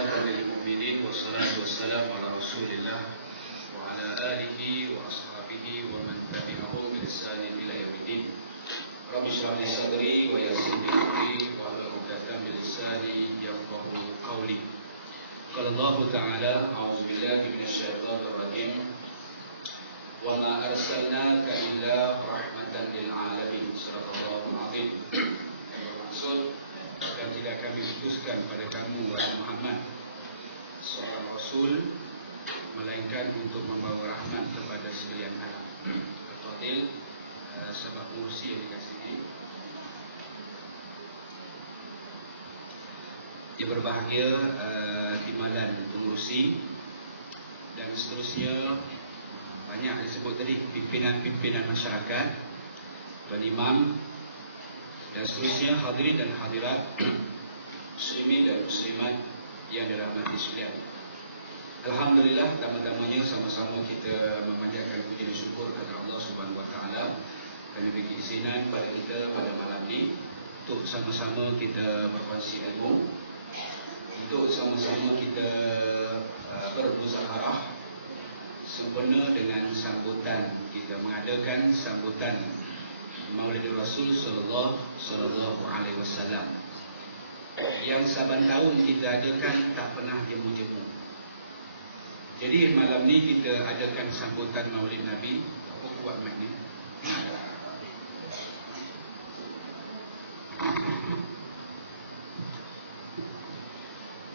أشرف المؤمنين والصلاة والسلام على رسول الله وعلى آله وأصحابه ومن تبعهم بإحسان إلى يوم الدين. رب اشرح لي صدري ويسر لي أمري واحلل عقدة من لساني يفقهوا قولي. قال الله تعالى: أعوذ بالله من الشيطان الرجيم وما أرسلناك إلا رحمة للعالمين. Sadaqallahul azim. Bermaksud akan tidak kami utuskan pada kamu wahai Muhammad seorang rasul melainkan untuk membawa rahmat kepada sekalian alam. Al-Fadil sebab kursi yang dikasihi, yang berbahagia timbalan pengurusi dan seterusnya, banyak disebut tadi pimpinan-pimpinan masyarakat, tuan imam dan seterusnya, hadirin dan hadirat, muslimin dan muslimat yang dirahmati sekalian. Alhamdulillah, pertama-tamanya sama-sama kita memanjatkan puji dan syukur kepada Allah Subhanahu wa taala kerana beri keizinan pada kita pada malam ini untuk sama-sama kita berkongsi ilmu, untuk sama-sama kita bermuzaharah sempurna dengan sambutan, kita mengadakan sambutan Maulid Rasul sallallahu alaihi wasallam yang saban tahun kita adakan, tak pernah jemu-jemu. Jadi malam ni kita adakan sambutan Maulid Nabi. Apa buat mic ni?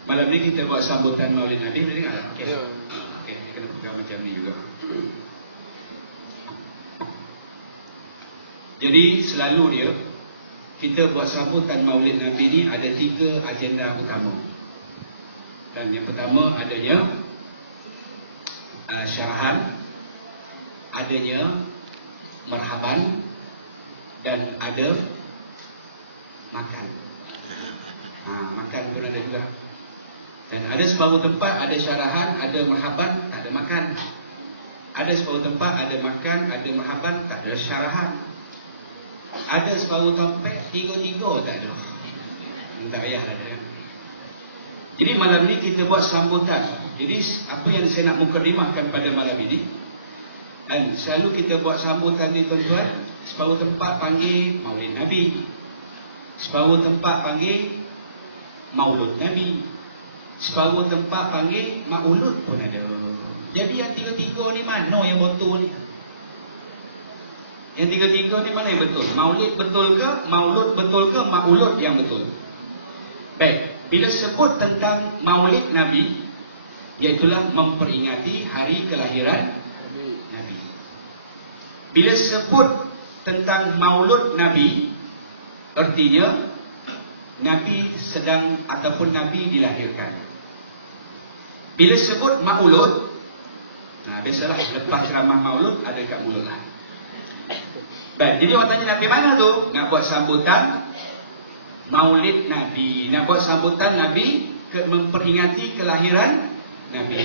Malam ni kita buat sambutan Maulid Nabi. Boleh dengar tak? Okey. Okey, kena pegang macam ni juga. Jadi selalu dia, kita buat sambutan Maulid Nabi ni ada 3 agenda utama. Dan yang pertama adanya syarahan, adanya marhaban, dan ada makan. Makan pun ada juga. Dan ada separuh tempat ada syarahan, ada marhaban, tak ada makan. Ada separuh tempat ada makan, ada marhaban, tak ada syarahan. Ada separuh tempat 3-3 tak ada. Tak payahlah kan. Jadi malam ni kita buat sambutan. Jadi apa yang saya nak mukadimahkan pada malam ini, dan selalu kita buat sambutan ni tuan-tuan, separuh tempat panggil Maulid Nabi, separuh tempat panggil Maulud Nabi, separuh tempat panggil Maulud pun ada. Jadi yang 3-3 ni mana yang betul ni? Yang 3-3 ni mana yang betul? Maulid betul ke? Maulud betul ke? Maulud yang betul? Baik, bila sebut tentang Maulid Nabi, iaitulah memperingati hari kelahiran Nabi. Bila sebut tentang Maulud Nabi, artinya Nabi sedang ataupun Nabi dilahirkan. Bila sebut Maulud, biasalah lepas ceramah Maulud ada kat mulut lah. Baik, jadi orang tanya Nabi mana tu? Nak buat sambutan Maulid Nabi, nak buat sambutan Nabi memperingati kelahiran Nabi.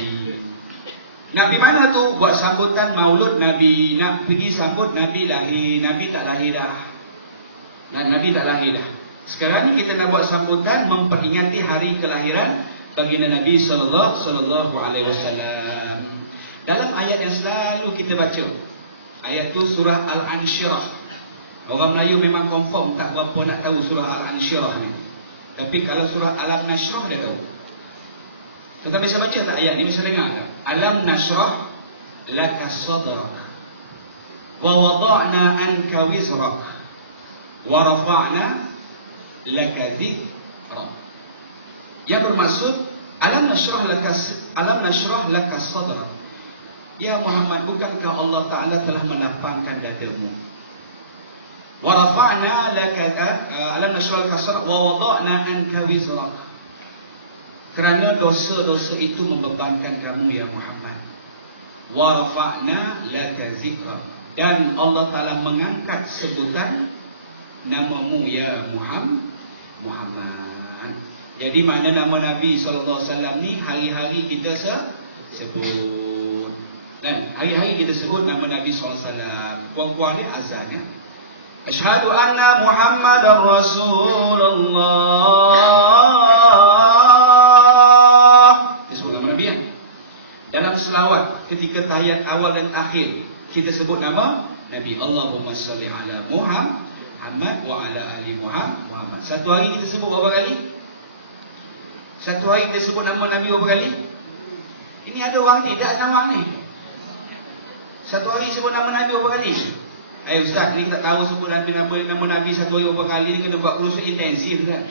Nabi mana tu? Buat sambutan Maulud Nabi, nak pergi sambut Nabi lahir. Nabi tak lahir dah. Nabi tak lahir dah. Sekarang ni kita nak buat sambutan memperingati hari kelahiran baginda Nabi sallallahu alaihi wasallam. Dalam ayat yang selalu kita baca, ayat tu surah Al-Ansyirah. Orang Melayu memang confirm tak berapa nak tahu surah Al-Ansyirah ni. Tapi kalau surah Alam Nashrah dia tahu. Kita bisa baca tak ayat ni? Bisa dengar tak? Alam nashrah laka sadrak wa wada'na anka wizrak wa rafa'na laka dhikrak. Yang bermaksud alam nashrah laka sadrak. Ya Muhammad, bukankah Allah Ta'ala telah melapangkan dadamu? Wa rafa'na laka alam nashrah laka sadrak wa wada'na anka wizrak. Kerana dosa-dosa itu membebankan kamu ya Muhammad. Wa rafa'na laka dhikrak. Dan Allah Ta'ala mengangkat sebutan namamu ya Muhammad. Jadi mana nama Nabi SAW ni hari-hari kita sebut. Dan hari-hari kita sebut nama Nabi SAW. Puan-puan ni azan ya. Asyhadu anna Muhammadar Rasulullah. buat ketika tahiyat awal dan akhir. Kita sebut nama Nabi. Allahumma salli ala Muhammad wa ala ali Muhammad. Satu hari kita sebut berapa kali? Satu hari kita sebut nama Nabi berapa kali? Ini ada orang ni, tak ada orang ni. Satu hari sebut nama Nabi berapa kali? Ustaz, ni tak tahu sebut nama Nabi satu hari berapa kali. Ni kena buat kursus intensif kan?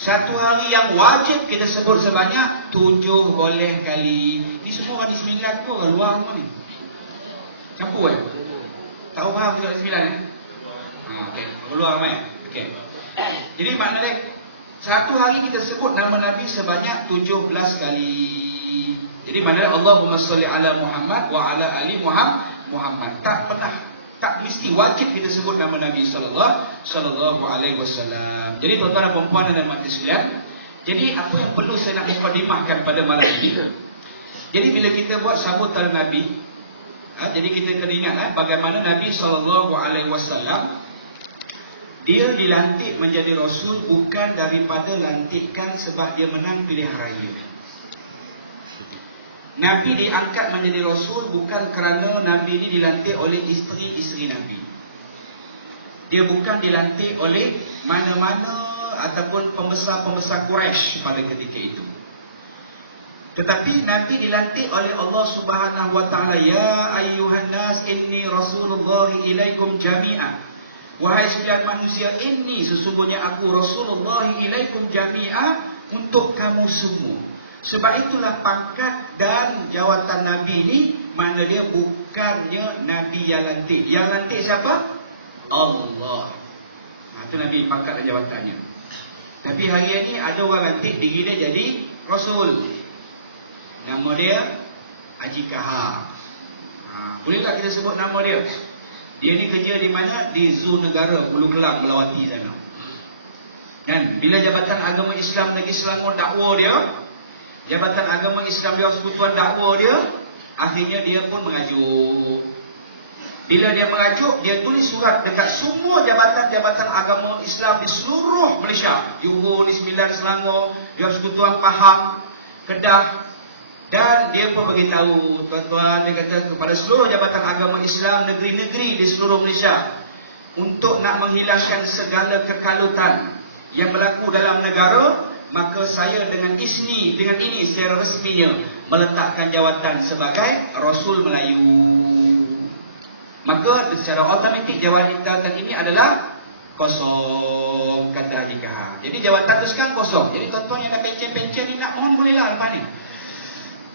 Satu hari yang wajib kita sebut sebanyak 7 boleh kali. Ni semua orang di 9 tu orang luar semua ni. Campur tak faham juga 9 okey, keluar ramai. Okey. Jadi maknanya satu hari kita sebut nama Nabi sebanyak 17 kali. Jadi maknanya Allahumma salli ala Muhammad wa ala ali Muhammad. Tak mesti wajib kita sebut nama Nabi sallallahu alaihi wasallam. Jadi tuan-tuan dan puan-puan dan mati sekalian, jadi apa yang perlu saya nak mukadimahkan pada malam ini? Jadi bila kita buat sambutan Nabi, jadi kita kena ingat bagaimana Nabi sallallahu alaihi wasallam dia dilantik menjadi Rasul bukan daripada lantikan sebab dia menang pilihan raya. Nabi diangkat menjadi Rasul bukan kerana Nabi ini dilantik oleh isteri-isteri Nabi. Dia bukan dilantik oleh mana-mana ataupun pembesar-pembesar Quraisy pada ketika itu. Tetapi Nabi dilantik oleh Allah Subhanahu wa taala, ya ayyuhan nas inni rasulullah ilaikum jami'an. Wahai sekalian manusia, ini sesungguhnya aku Rasulullah ilaikum jami'an, untuk kamu semua. Sebab itulah pangkat dan jawatan Nabi ini, mana dia bukannya Nabi yang lantik. Yang lantik siapa? Allah. Itu Nabi pangkat dan jawatannya. Tapi hari ini ada orang lantik diri dia jadi Rasul. Nama dia Haji Kahar. Boleh tak kita sebut nama dia? Dia ni kerja di mana? Di Zoo Negara Hulu Kelang, Melawati sana. Dan bila Jabatan Agama Islam Negeri Selangor dakwa dia, Jabatan Agama Islam dia Persekutuan dakwa dia, akhirnya dia pun mengajuk. Bila dia mengajuk, dia tulis surat dekat semua jabatan-jabatan agama Islam di seluruh Malaysia. Johor, di Sembilan, Selangor, dia Persekutuan Pahang, Kedah. Dan dia pun beritahu, tuan-tuan, dia kata kepada seluruh jabatan agama Islam negeri-negeri di seluruh Malaysia, untuk nak menghilangkan segala kekalutan yang berlaku dalam negara, maka saya dengan ini secara resminya meletakkan jawatan sebagai Rasul Melayu. Maka secara automatik jawatan ini adalah kosong, kata Haji Kahar. Jadi jawatan itu sekarang kosong. Jadi tuan-tuan yang dah pencen-pencen ni nak mohon bolehlah lepas ni.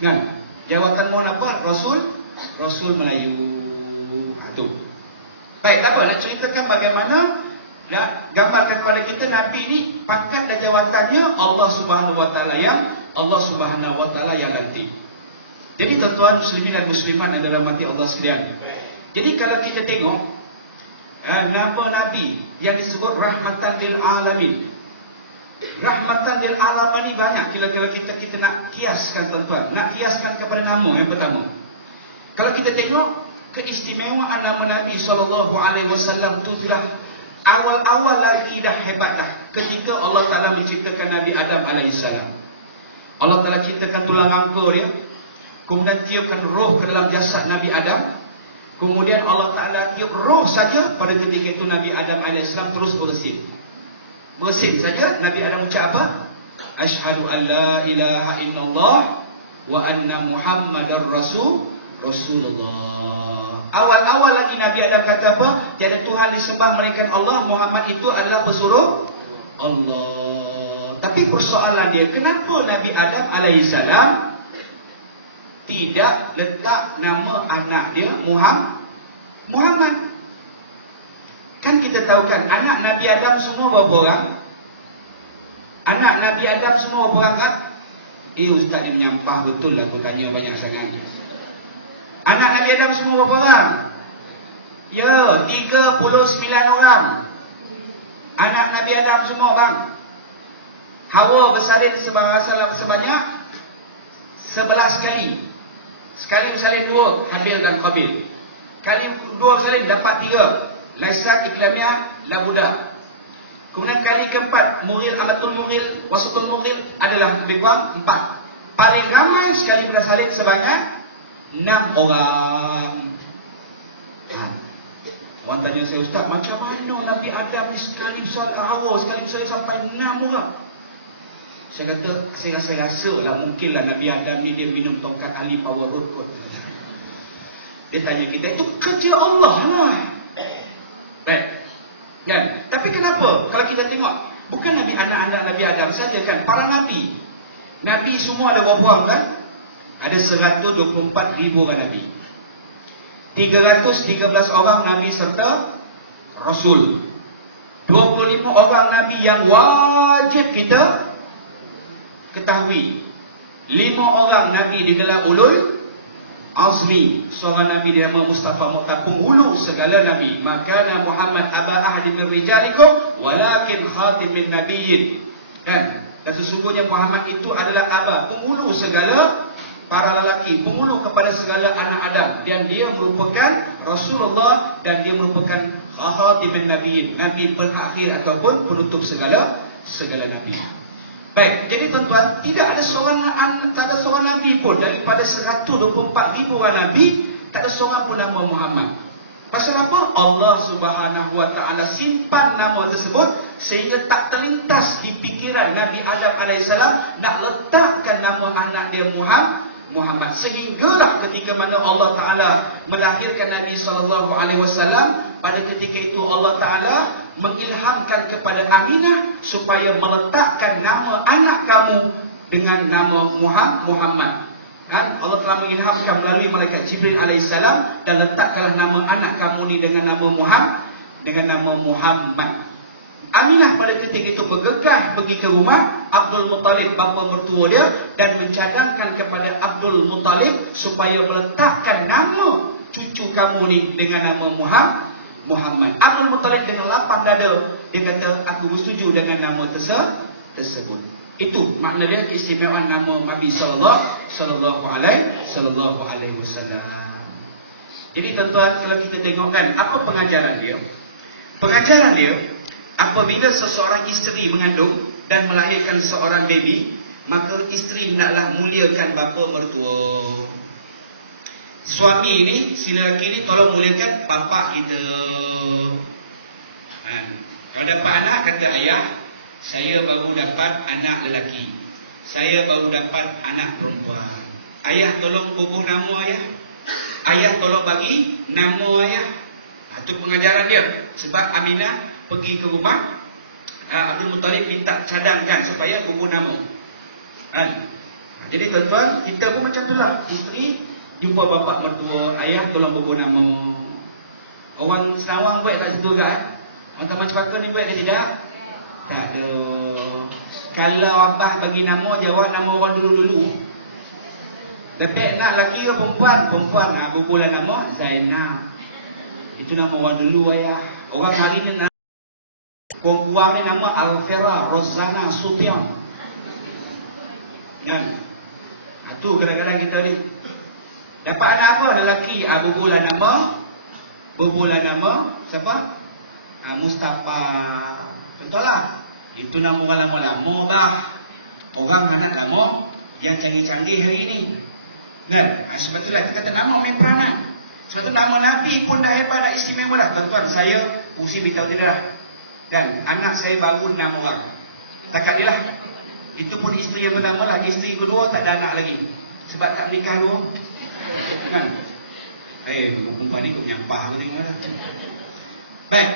Kan? Jawatan mohon apa? Rasul Melayu. Tu. Baik, tak apa, nak ceritakan bagaimana, nak gambarkan kepada kita Nabi ni pangkat dan jawatannya Allah Subhanahu wa taala yang lantik. Jadi tuan-tuan muslimin dan muslimat yang dirahmati Allah sekalian. Jadi kalau kita tengok nama Nabi yang disebut rahmatan lil alamin. Rahmatan lil alamin ni banyak. Kalau kita nak kiaskan tuan-tuan, nak kiaskan kepada nama yang pertama. Kalau kita tengok keistimewaan nama Nabi SAW tu sudah awal-awal lagi dah hebat dah. Ketika Allah Ta'ala menciptakan Nabi Adam AS. Allah Ta'ala ciptakan tulang rangka dia, kemudian tiupkan roh ke dalam jasad Nabi Adam. Kemudian Allah Ta'ala tiup roh saja, pada ketika itu Nabi Adam AS terus bersin. Bersin saja, Nabi Adam ucap apa? Asyhadu an la ilaha illallah wa anna Muhammadar Rasulullah. Awal-awal lagi Nabi Adam kata apa? Tiada Tuhan disembah melainkan Allah, Muhammad itu adalah pesuruh Allah. Tapi persoalan dia, kenapa Nabi Adam alaihissalam tidak letak nama anak dia Muhammad? Kan kita tahu kan, anak Nabi Adam semua berapa orang? Anak Nabi Adam semua berapa orang kan? Ustaz ni menyampah betul lah, aku tanya banyak sangat. Anak Nabi Adam semua berapa orang? Ya, 39 orang. Anak Nabi Adam semua bang. Hawa bersalin sebanyak 11 kali. Sekali bersalin 2, Habil dan Qabil. Kali 2 bersalin dapat 3. Laisat Iklamiyah Labuda. Kemudian kali keempat, Muril, Amatul Muril, Wasatul Muril adalah lebih kurang 4. Paling ramai sekali bersalin sebanyak 6 orang. Orang tanya saya, Ustaz, macam mana Nabi Adam ni sekali besar Hawa, sekali besar sampai 6 orang? Saya kata, saya rasa lah mungkinlah Nabi Adam ni dia minum tongkat Ali Power Road kot. Dia tanya kita, itu kerja Allah lah. Baik. Kan? Tapi kenapa? Kalau kita tengok, bukan Nabi anak-anak Nabi Adam saja kan, para Nabi. Nabi semua ada berapa orang kan? Ada 124,000 orang Nabi. 313 orang Nabi serta Rasul. 25 orang Nabi yang wajib kita ketahui. 5 orang Nabi digelar ulul azmi. Seorang Nabi dinama Mustafa Mu'tab, penghulu segala Nabi. Maka Muhammad aba ahadi min rijalikum walakin khatimin nabiyyin. Kan? Dan sesungguhnya Muhammad itu adalah aba, penghulu segala para lelaki, penghulu kepada segala anak Adam, dan dia merupakan Rasulullah, dan dia merupakan khatimin nabiyyin, nabi perakhir ataupun penutup segala nabi. Baik, jadi tuan-tuan, tak ada seorang nabi pun daripada 124,000 orang nabi, tak ada seorang pun nama Muhammad. Pasal apa? Allah Subhanahu Wa Taala simpan nama tersebut sehingga tak terlintas di fikiran Nabi Adam alaihissalam nak letakkan nama anak dia Muhammad. Sehinggalah ketika mana Allah Ta'ala melahirkan Nabi SAW, pada ketika itu Allah Ta'ala mengilhamkan kepada Aminah supaya meletakkan nama anak kamu dengan nama Muhammad. Kan? Allah telah mengilhamkan melalui malaikat Jibril alaihissalam, dan letakkanlah nama anak kamu ni dengan nama Muhammad. Aminah pada ketika itu bergegas pergi ke rumah Abdul Muttalib, bapa mertua dia, dan mencadangkan kepada Abdul Muttalib supaya meletakkan nama cucu kamu ni dengan nama Muhammad. Abdul Muttalib dengan lapang dada, dia kata, aku bersetuju dengan nama tersebut. Itu makna dia, keistimewaan nama Nabi sallallahu alaihi wasallam. Jadi tuan-tuan, kalau kita tengok kan, apa pengajaran dia? Pengajaran dia, apabila seseorang isteri mengandung dan melahirkan seorang baby, maka isteri hendaklah muliakan bapa mertua. Suami ni, si lelaki ni tolong muliakan bapa kita. Kalau dapat anak, kata ayah, saya baru dapat anak lelaki, saya baru dapat anak perempuan. Ayah tolong bubuh nama ayah, ayah tolong bagi nama ayah. Itu pengajaran dia. Sebab Aminah pergi ke rumah Abdul Muttalib, minta cadangkan supaya bubuh nama. Jadi tuan-tuan, kita pun macam tu lah. Isteri jumpa bapa mertua, ayah tolong bubuh nama. Orang Senawang buat tak macam tu kan? Orang Taman Cepaka ni buat ke tidak? Tak ada. Kalau abah bagi nama, jawab nama orang dulu-dulu. Lebih nak lelaki ke perempuan? Perempuan, bubuhlah nama Zainab. Itu nama orang dulu ayah. Orang hari ni nama perempuan ni nama Alfera Rozana Sutian. Kan? Itu kadang-kadang kita ni dapat anak apa? Lelaki, bubuhlah nama siapa? Mustafa. Betul lah. Itu nama orang lama-lama bah. Orang anak lama yang canggih-canggih hari ini. Kan? Sebab itulah kita kata nama Umi Peranan. Sebab itu nama Nabi pun dah hebat, dah istimewa dah. Tuan-tuan, saya mesti beritahu tidak dah. Dan anak saya baru 6 orang. Takat dia lah. Itu pun isteri yang pertama lah. Isteri kedua tak ada anak lagi. Sebab tak nikah dua. Kan? Perempuan ni kau menyampah aku tengok lah. Baik.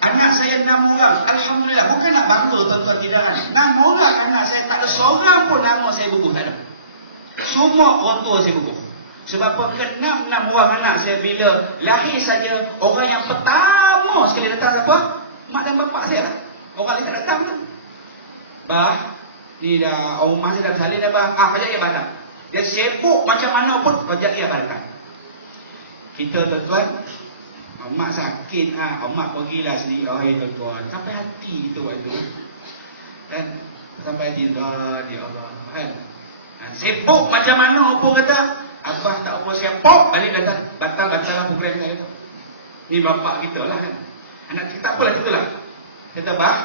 Anak saya 6 orang. Alhamdulillah. Bukan nak bangga tuan-tuan tidak kan. 6 orang anak saya, tak ada seorang pun nama saya bubuh. Tak ada. Semua orang tua saya bubuh. Sebab apa? Ke-6 orang anak saya bila lahir saja, orang yang pertama sekali datang siapa? Mak dan bapak saya lah. Orang lain tak datang lah. Bah, ni dah rumah saya dah salin dah bah. Pajak dia datang. Dia sibuk macam mana pun, pajak dia datang. Kita tuan-tuan, mak sakit, mak pergilah sendiri. Oh ya tuan-tuan, sampai hati kita waktu tu. Kan? Sampai hati, dia Allah. Kan? Sibuk macam mana pun kata, abah tak apa siap, pop, balik datang. Batal lah program saya. Ni bapak kita lah kan. Anak kita tak apalah, kita lah. Kata, bah,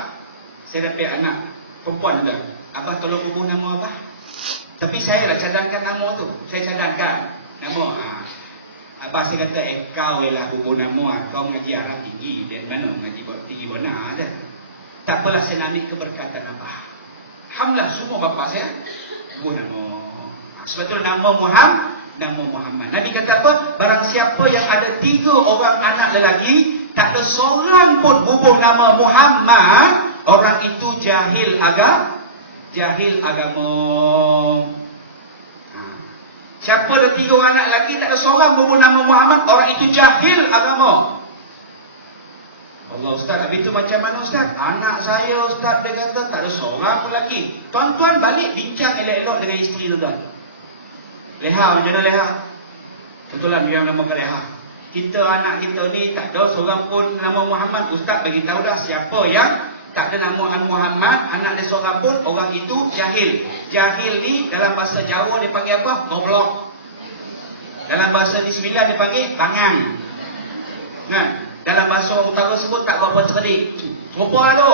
saya dapat anak perempuan dah. Abah tolong bubuh nama abah. Tapi saya lah cadangkan nama tu. Saya cadangkan. Nama. Abah saya kata, kau ialah hubung nama. Kau mengaji Arab tinggi. Dan mana mengaji tinggi benar dah. Tak apalah saya nak ambil keberkatan Abah. Alhamdulillah semua bapa saya hubung nama. Sebab itu nama Muhammad. Nabi kata apa? Barang siapa yang ada 3 orang anak lelaki, tak ada seorang pun hubung nama Muhammad, orang itu jahil agama. Siapa ada 3 orang anak lelaki, tak ada seorang hubung nama Muhammad, orang itu jahil agama. Allah Ustaz, habis itu macam mana Ustaz? Anak saya Ustaz, dia kata tak ada seorang pun lelaki. Tuan-tuan balik bincang elok-elok dengan isteri tuan-tuan. Leha, macam mana Leha? Betulan dia namakan Leha. Kita anak kita ni tak ada seorang pun nama Muhammad. Ustaz bagi tahu dah siapa yang tak ada nama Muhammad, anak dia seorang pun, orang itu jahil. Jahil ni dalam bahasa Jawa dia panggil apa? Goblok. Dalam bahasa di Sembilan dia panggil bangang. Kan? Dalam bahasa orang utara sebut tak berapa cerdik. Rupa tu.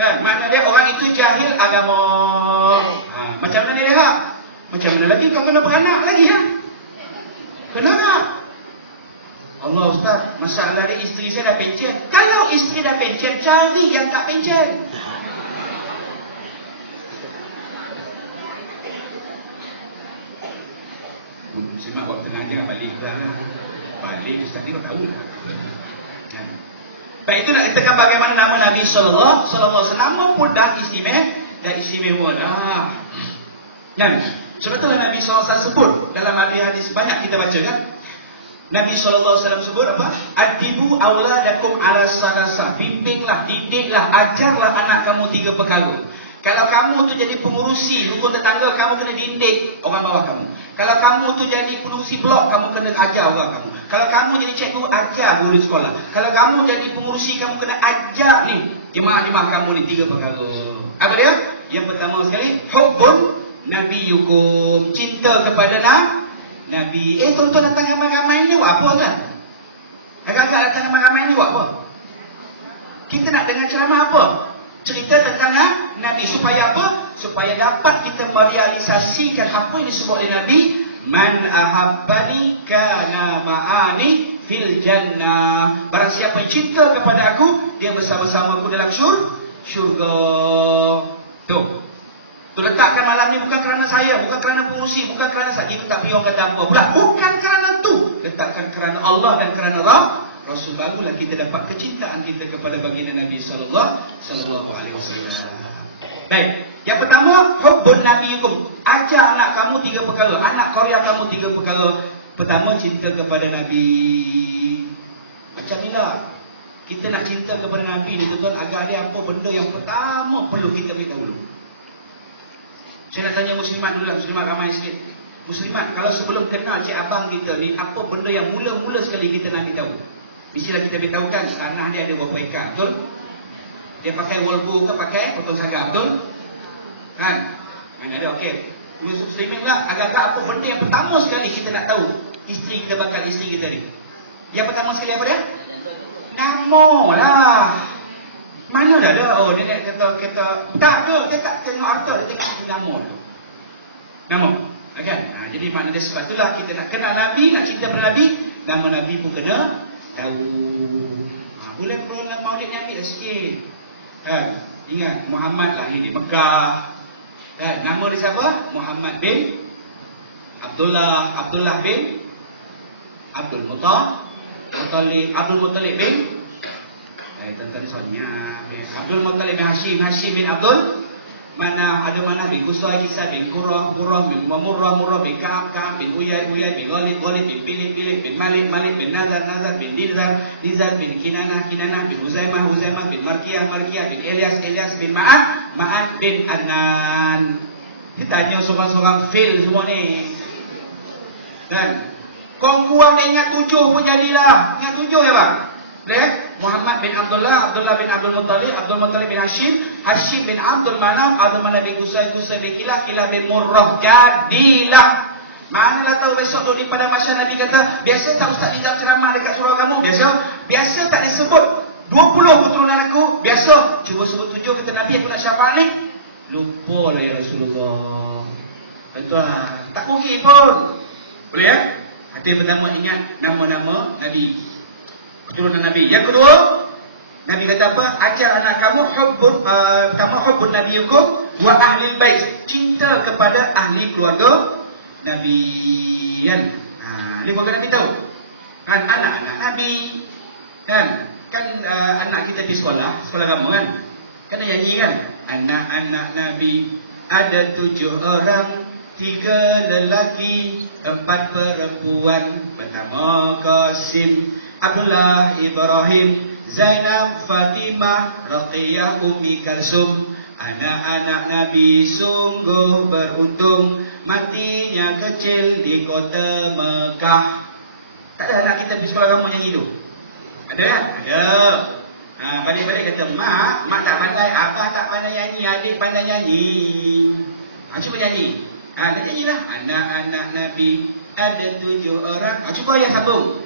Kan? Makna dia orang itu jahil agama. Macam mana dia Leha? Macam mana lagi kau kena beranak lagi ha? Kena tak? Allah Ustaz, masalah dia isteri saya dah pencen. Kalau isteri dah pencen, cari yang tak pencen. Simak waktu tengah balik lah. Balik Ustaz ni kau tahu lah. Baik, itu nak katakan bagaimana nama Nabi sallallahu alaihi wasallam. Nama pun dah istimewa dah. Dan sebab itulah Nabi SAW sebut dalam hadis banyak kita baca kan. Nabi SAW sebut apa? Adibu auladakum ala salasa. Bimbinglah, didiklah, ajarlah anak kamu 3 perkara. Kalau kamu tu jadi pengurusi rukun tetangga, kamu kena didik orang bawah kamu. Kalau kamu tu jadi pengurusi blok, kamu kena ajar orang kamu. Kalau kamu jadi cikgu, ajar guru sekolah. Kalau kamu jadi pengurusi, kamu kena ajar ni jemaah-jemaah kamu ni 3 perkara. Apa dia? Yang pertama sekali, hubbun Nabiyukum, cinta kepada Nabi. Tuan-tuan datang ramai-ramai ni buat apa kan? Agak-agak datang ramai-ramai ni buat apa? Kita nak dengar ceramah apa? Cerita tentang Nabi. Supaya apa? Supaya dapat kita merealisasikan apa yang disebut oleh Nabi. Man ahabbani kana ma'ani fil jannah. Barang siapa yang cinta kepada aku, dia bersama-sama aku dalam syurga. Tuh. Tu letakkan malam ni bukan kerana saya, bukan kerana pengurusi, bukan kerana saya. Kita tak pergi orang kata apa pula. Bukan kerana tu. Letakkan kerana Allah dan kerana Rasul. Barulah kita dapat kecintaan kita kepada baginda Nabi sallallahu alaihi wasallam. Baik. Yang pertama, hubbun nabiyukum. Ajar anak kamu 3 perkara. Anak Korea kamu 3 perkara. Pertama, cinta kepada Nabi. Macam inilah. Kita nak cinta kepada Nabi ni tuan-tuan, agar dia apa benda yang pertama perlu kita beritahu dulu. Saya nak tanya muslimat dulu lah, muslimat ramai sikit. Muslimat, kalau sebelum kenal cik abang kita ni, apa benda yang mula-mula sekali kita nak beritahu? Mestilah kita beritahu kan, tanah dia ada berapa ekar, betul? Dia pakai Volvo ke pakai potong saga, betul? Kan? Mana ada, okey. Muslimat lah, agak-agak apa benda yang pertama sekali kita nak tahu isteri kita bakal isteri kita ni. Yang pertama sekali apa dia? Nama lah. Mana dah ada? Oh, dia kata tak ada, dia tak tengok harta, dia tengok nama dulu. Nama, kan? Jadi makna dia sebab itulah kita nak kenal Nabi, nak cinta pada Nabi, nama Nabi pun kena tahu. Boleh perlu nak maulid ni ambil sikit. Kan? Ingat Muhammad lahir di Mekah. Dan nama dia siapa? Muhammad bin Abdullah bin Abdul Muttalib bin tentang soalnya Abdul Muttalib bin Hashim bin Abdul Manaf, ada Manaf bin Qusay, Kisah bin Qurrah bin Murrah bin Ka'ab bin Uyay bin Ghalib bin Pilih bin Malik bin Nazar bin Nizar bin Kinanah bin Huzaimah bin Markiyah bin Ilyas bin Ma'an bin Adnan. Ditanya seorang-seorang fil semua ni. Dan kurang ingat 7 pun jadilah. Ingat 7 ya bang? Muhammad bin Abdullah bin Abdul Muttalib bin Hashim bin Abdul Manaf bin Qusay bin Kilah bin Murrah. Jadilah. Manalah tahu besok tu di pada masyarakat Nabi kata, biasa tak ustaz dijawab ceramah dekat surau kamu? Biasa tak disebut 20 keturunan aku? Biasa. Cuba sebut 7 kata Nabi aku nak syafaat ni. Lupa lah ya Rasulullah. Tuan-tuan, tak rugi pun. Boleh ya? Hadis pertama, ingat nama-nama Nabi, keturunan Nabi. Yang kedua, Nabi kata apa? Ajar anak kamu hubbun nabiyukum wa ahlil bait. Cinta kepada ahli keluarga Nabi. Kan? Ini keluarga Nabi tahu. Kan anak-anak Nabi. Kan anak kita di sekolah kamu kan? Kan nyanyi kan? Anak-anak Nabi ada 7 orang, 3 lelaki, 4 perempuan. Pertama Qasim, Abdullah, Ibrahim, Zainab, Fatimah, Raqiyah, Ummi Kalsum. Anak-anak Nabi sungguh beruntung, matinya kecil di kota Mekah. Tak ada anak kita di sekolah kamu nyanyi tu? Ada kan? Ada. Balik-balik kata, Mak tak pandai, Abah tak pandai nyanyi, adik pandai nyanyi. Cuba nyanyi. Nak nyanyilah. Anak-anak Nabi ada 7 orang. Cuba ayah sambung.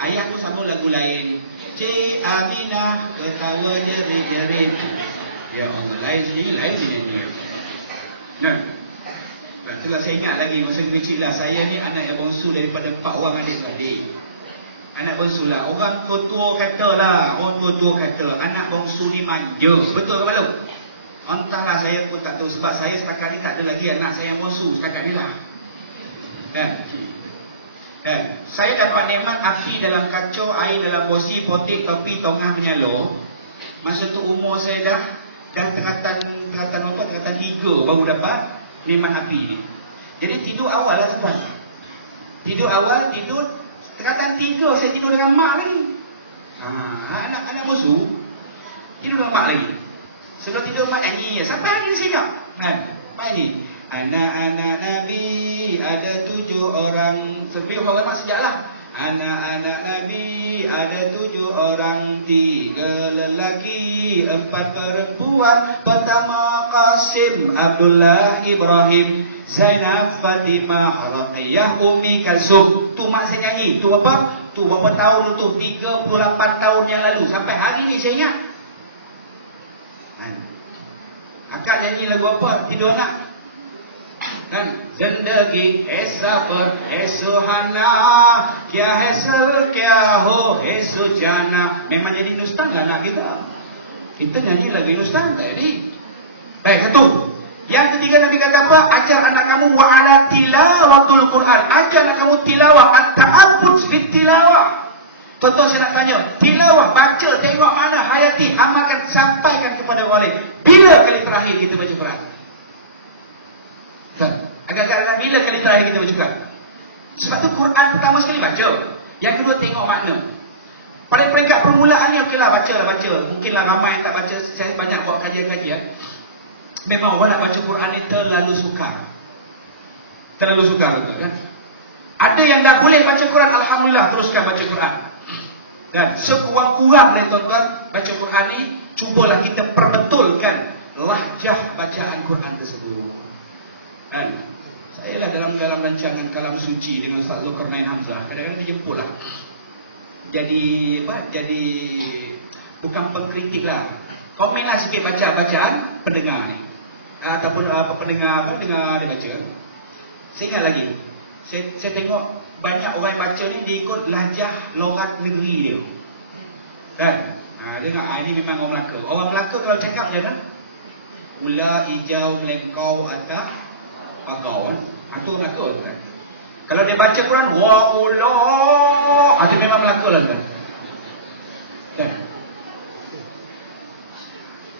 Ayah tu sambung lagu lain. Cik Aminah ketawa jerit-jerit. Ya Allah, lain sendiri, lain nyanyi. Nah, itulah saya ingat lagi masa kecil lah. Saya ni anak yang bongsu daripada 4 orang adik-adik. Anak bongsu lah. Orang tua-tua kata lah. Orang tua-tua kata anak bongsu ni manja. Betul ke belum? Entahlah, saya pun tak tahu. Sebab saya setakat ni tak ada lagi anak saya yang bongsu. Setakat ni lah. Saya dapat nikmat api dalam kacau, air dalam bosi, potik, topi, tongah menyalur. Masa tu umur saya dah tingkatan 3 baru dapat nikmat api ni. Jadi tidur awal lah tuan. Tidur tingkatan 3 saya tidur dengan mak lagi. Anak-anak musuh tidur dengan mak lagi. Sebelum tidur mak nyanyi sampai hari ni saya mak ni. Anak-anak Nabi ada 7 orang. Sebelum orang mak sejak lah. Anak-anak Nabi ada 7 orang, 3 lelaki, 4 perempuan. Pertama Qasim, Abdullah, Ibrahim, Zainab, Fatimah, Raqiyah, Ummi Kalsum. Tu mak saya nyanyi. Tu apa? Tu berapa tahun tu? 38 tahun yang lalu. Sampai hari ni saya ingat. Akak nyanyi lagu apa? Tidur anak. Zindagi hai sabar hai suhana, kya hai sar kya ho hai sujana. Memang jadi Hindustan lah anak kita. Kita nyanyi lagu Hindustan tak jadi. Baik, satu. Yang ketiga Nabi kata apa? Ajar anak kamu wa'ala tilawatul Quran. Ajar anak kamu tilawah. At-ta'abbud fit tilawah. Tuan-tuan saya nak tanya, tilawah, baca, tengok mana, hayati, amalkan, sampaikan kepada orang lain. Bila kali terakhir kita baca Quran? Agak-agak bila kali terakhir kita baca Quran? Sebab tu Quran pertama sekali baca. Yang kedua tengok makna. Pada peringkat permulaannya, okeylah baca. Mungkinlah ramai yang tak baca. Saya banyak buat kajian-kajian. Memang orang nak baca Quran ni terlalu sukar. Terlalu sukar, betul kan? Ada yang dah boleh baca Quran, alhamdulillah, teruskan baca Quran. Dan sekurang-kurang tuan-tuan baca Quran ni, cubalah kita perbetulkan lahjah bacaan Quran tersebut. Saya lah dalam rancangan Kalam Suci dengan Ustaz Zulkarnain Hamzah, kadang-kadang dijemput lah. Jadi bukan pengkritik lah. Komen lah sikit bacaan pendengar ni. Ataupun pendengar dia baca. Saya ingat lagi. Saya tengok banyak orang yang baca ni dia ikut lahjah logat negeri dia. Kan? Dia ingat ini memang orang Melaka. Orang Melaka kalau cakap macam mana? Ula hijau melengkau atas pagau kan? Itu orang Melaka kan? Kalau dia baca Quran, wa Allah, itu memang Melaka lah kan? Dan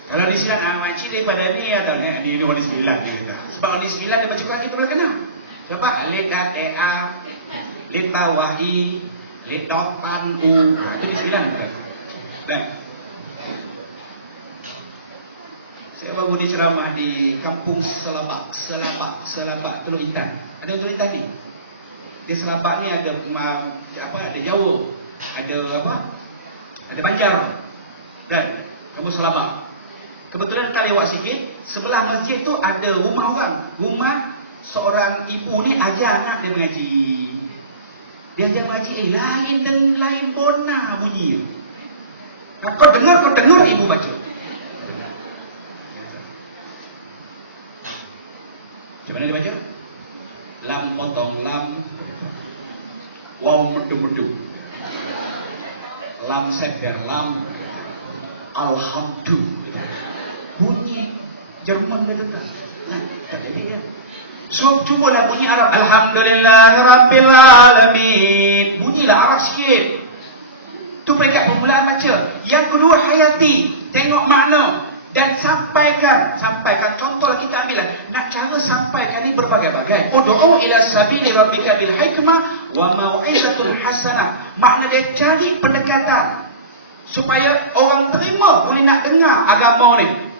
kalau di Silang makcik daripada ni atau ni orang di Sembilan dia kata. Sebab orang di Sembilan dia baca Quran kita boleh kenal. Sebab alif dan a, lid bawah i, lid depan u. Itu di Sembilan kan? Dan saya baru di ceramah di kampung Selabak, Teluk Intan. Ada Teluk Intan ni. Di Selabak ni ada ada Jawa, ada Banjar dan kampung Selabak. Kebetulan tak lewat sikit, sebelah masjid tu ada rumah orang. Rumah seorang ibu ni ajar anak dia mengaji. Dia ajar mengaji, lain bona bunyi. Kau dengar ibu baca. Macam mana dia baca? lam potong lam, waw medu-medu, lam seder lam, alhamdulillah. Bunyi Jerman gitu kan. Nah, tak jadi ya. So, cubalah bunyi Arab. Alhamdulillahirabbil alamin. Bunyilah Arab sikit. Tu peringkat permulaan baca. Yang kedua, hayati. Tengok makna. Dan sampaikan. Contohlah kita ambillah. Nak cara sampaikan ni berbagai-bagai. Ud'u ila sabili rabbika bil hikmah wa mau'izatul hasanah. Makna dia cari pendekatan. Supaya orang terima boleh nak dengar agama ni.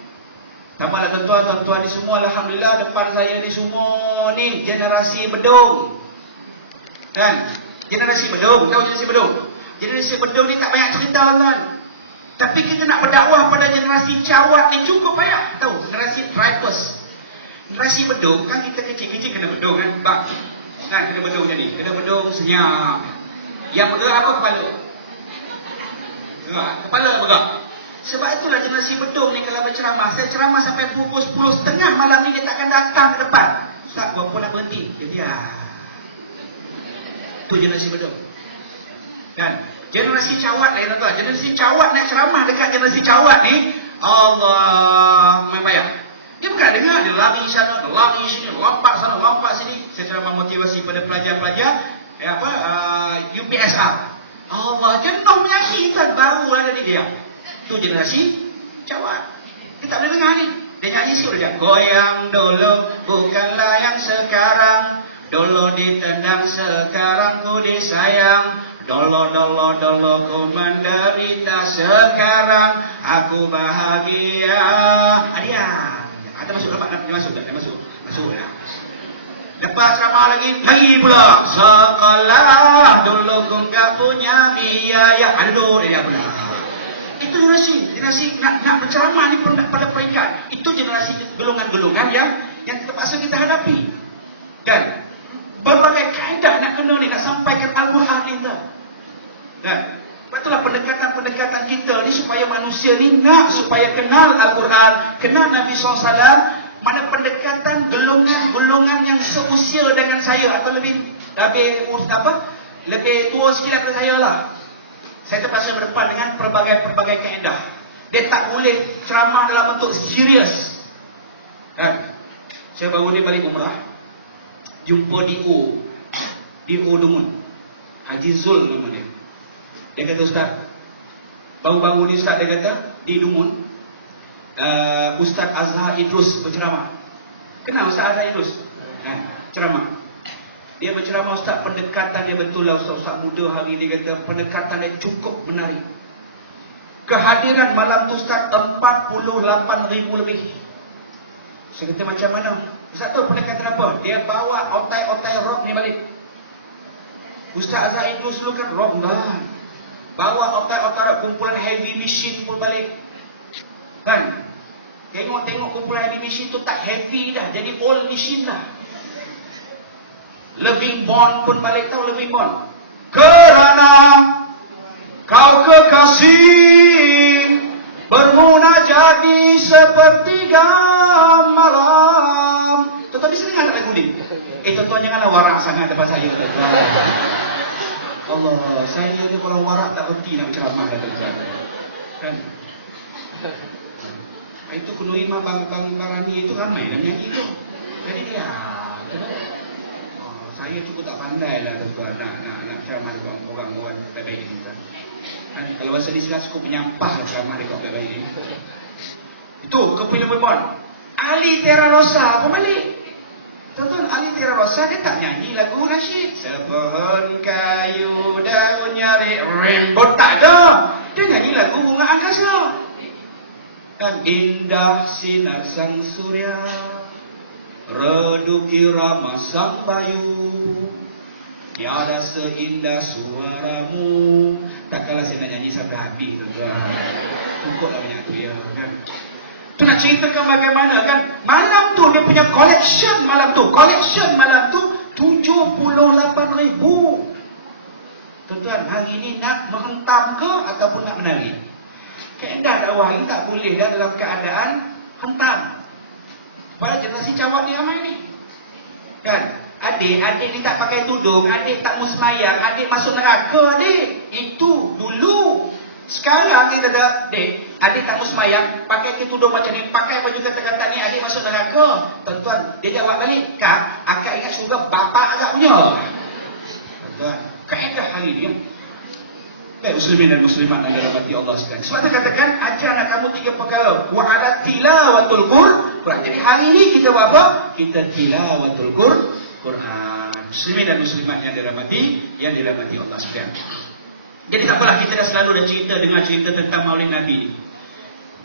Tampaklah tuan-tuan ni semua, alhamdulillah, depan saya ni semua ni generasi bedung. Kan? Generasi bedung, tahu generasi bedung? Generasi bedung ni tak banyak cerita tuan. Tapi kita nak berdakwah pada generasi cawat ni cukup banyak. Tahu, generasi drivers. Generasi bedung kan kita kecil-kecil kena bedung kan? Bang. Kan kena bedung jadi. Kena bedung senyap. Yang bergerak apa kepala? Kepala bergerak. Sebab itulah generasi bedung ni kalau berceramah, saya ceramah sampai pukul 10:30 malam ni dia tak akan datang ke depan. Ustaz, berapa nak berhenti? Dia diam. Itu generasi bedung. Kan? Generasi cawat lain tuan. Generasi cawat nak ceramah dekat generasi cawat ni, Allah, main bayar. Dia bukan dengar, dia lari sana, lari sini, lompat sana, lompat sini. Saya ceramah motivasi pada pelajar-pelajar UPSR. Allah, jenuh menyanyi tuan, barulah jadi dia. Itu generasi cawat. Dia tak boleh dengar ni. Dia nyanyi sikit dia. Goyang dulu bukanlah yang sekarang. Dulu ditendang, sekarang ku disayang. Dulu ku menderita, sekarang aku bahagia. Dia. Ada masuk lepas, dia masuk tak? Dia masuk. Masuk ya. Lepas ceramah lagi pula. Sekolah dulu ku enggak punya biaya. Aduh, dia pula. Itu generasi nak berceramah ni pada peringkat. Itu generasi golongan-golongan yang terpaksa kita hadapi. Kan? Berbagai kaedah nak kena ni, nak sampaikan Al-Quran ni tak? Kan? Itulah pendekatan kita ni supaya manusia ni supaya kenal Al-Quran, kenal Nabi SAW. Mana pendekatan golongan yang seusia dengan saya atau lebih tua sikit daripada saya lah. Saya terpaksa berdepan dengan pelbagai kaedah. Dia tak boleh ceramah dalam bentuk serius. Kan? Saya baru ni balik umrah. Jumpa D.O. Dumun. Haji Zul nama dia. Dia kata, Ustaz, baru-baru ni Ustaz, dia kata, di Dumun, Ustaz Azhar Idrus berceramah. Kenal Ustaz Azhar Idrus? Kan? Ceramah. Dia berceramah, Ustaz, pendekatan dia betul lah Ustaz muda hari ni, kata pendekatan dia cukup menarik. Kehadiran malam tu Ustaz 48,000 lebih. Saya kata macam mana? Ustaz tu pendekatan apa? Dia bawa otai-otai rock ni balik. Ustaz Azhar itu dulu kan rock kan. Bawa otai-otai kumpulan heavy machine pun balik. Kan? Tengok kumpulan heavy machine tu tak heavy dah, jadi old machine dah. Living Bond pun balik, tahu Living Bond? Kerana kau kekasih bermunajat di sepertiga malam. Tuan-tuan sering tak lagu ni? Tuan-tuan janganlah warak sangat depan saya. Allah, saya ni kalau warak tak berhenti nak ceramah dah tuan-tuan. Kan? Itu Kuno Imam Bang Rani itu ramai dah menyanyi tu. Jadi dia saya cukup tak pandai lah tuan-tuan nak ceramah dekat orang-orang baik-baik ni kan. Kalau bahasa Islam cukup menyampah lah ceramah dekat baik-baik ni. Itu kepilih Bond. Ali Tera Rosa pun balik. Tuan-tuan, Ali Tera Rosa dia tak nyanyi lagu nasyid. Sepohon kayu daunnya rembut, tak ada. Dia nyanyi lagu Bunga Angkasa. Dan indah sinar sang surya, redup irama sang bayu, tiada seindah suaramu. Tak kalah saya nak nyanyi sampai habis tuan-tuan. Cukuplah banyak tu ya kan. Tu nak ceritakan bagaimana kan. Malam tu dia punya collection malam tu 78,000. Tuan-tuan, hari ni nak menghentam ke ataupun nak menari? Kaedah dakwah ini tak boleh dah dalam keadaan hentam. Pada generasi cawat ni ramai ni. Kan? Ada adik ni tak pakai tudung, adik tak mau semayang, adik masuk neraka adik. Itu dulu. Sekarang kita dah, adik tak mau semayang, pakai tudung macam ni, pakai baju kata-kata ni, adik masuk neraka. Tuan-tuan, dia jawab balik, Kak, akak ingat surga bapak agak punya. Tuan-tuan, kaedah hari ni. Baik muslimin dan muslimat yang dirahmati Allah sekalian. Sebab saya katakan, ajar anak kamu 3 perkara. Wa ala tilawatul Quran. Jadi hari ni kita buat apa? Kita tilawatul Quran. Muslimin dan muslimat yang dirahmati Allah sekalian. Jadi tak apalah, kita dah selalu dengar cerita tentang Maulid Nabi.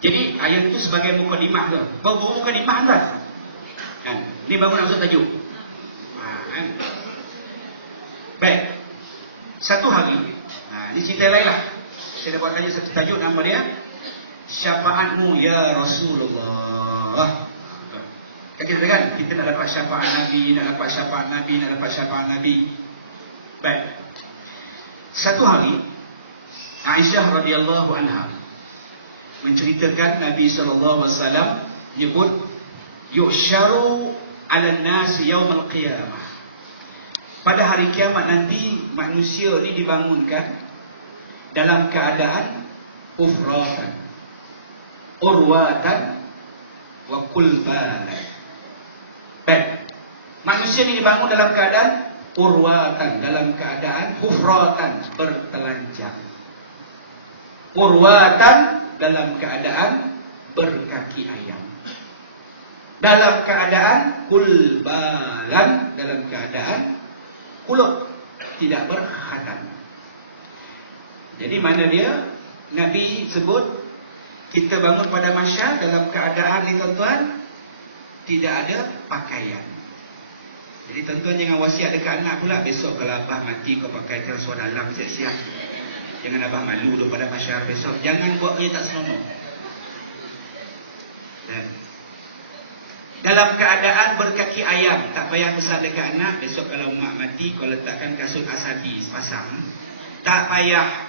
Jadi ayat itu sebagai mukadimah tu. Baru mukadimah kan? Kan? Ni baru nak masuk tajuk. Kan? Baik. Satu hari. Ini cerita lain lah. Saya dah buat tajuk satu tajuk, nama dia Syafaatmu ya Rasulullah. Kita kan? Kita nak dapat syafaat Nabi, nak dapat syafaat Nabi. Baik. Satu hari Aisyah radhiyallahu anha menceritakan Nabi SAW menyebut yuhsyaru 'alan nas yaumil qiyamah. Pada hari kiamat nanti manusia ni dibangunkan dalam keadaan ufratan, urwatan wa kulban. Baik. Manusia ni dibangun dalam keadaan urwatan, dalam keadaan hufratan, bertelanjang. Urwatan dalam keadaan berkaki ayam. Dalam keadaan kulbalan, dalam keadaan kuluk, tidak berkhatam. Jadi mana dia? Nabi sebut kita bangun pada mahsyar dalam keadaan ni tuan-tuan tidak ada pakaian. Jadi tuan-tuan jangan wasiat dekat anak pula, besok kalau abah mati kau pakai tersuar dalam siap-siap. Jangan abah malu dulu pada mahsyar besok. Jangan buat dia tak senonoh. Dalam keadaan berkaki ayam, tak payah pesan dekat anak, besok kalau mak mati kau letakkan kasut asabi sepasang. Tak payah.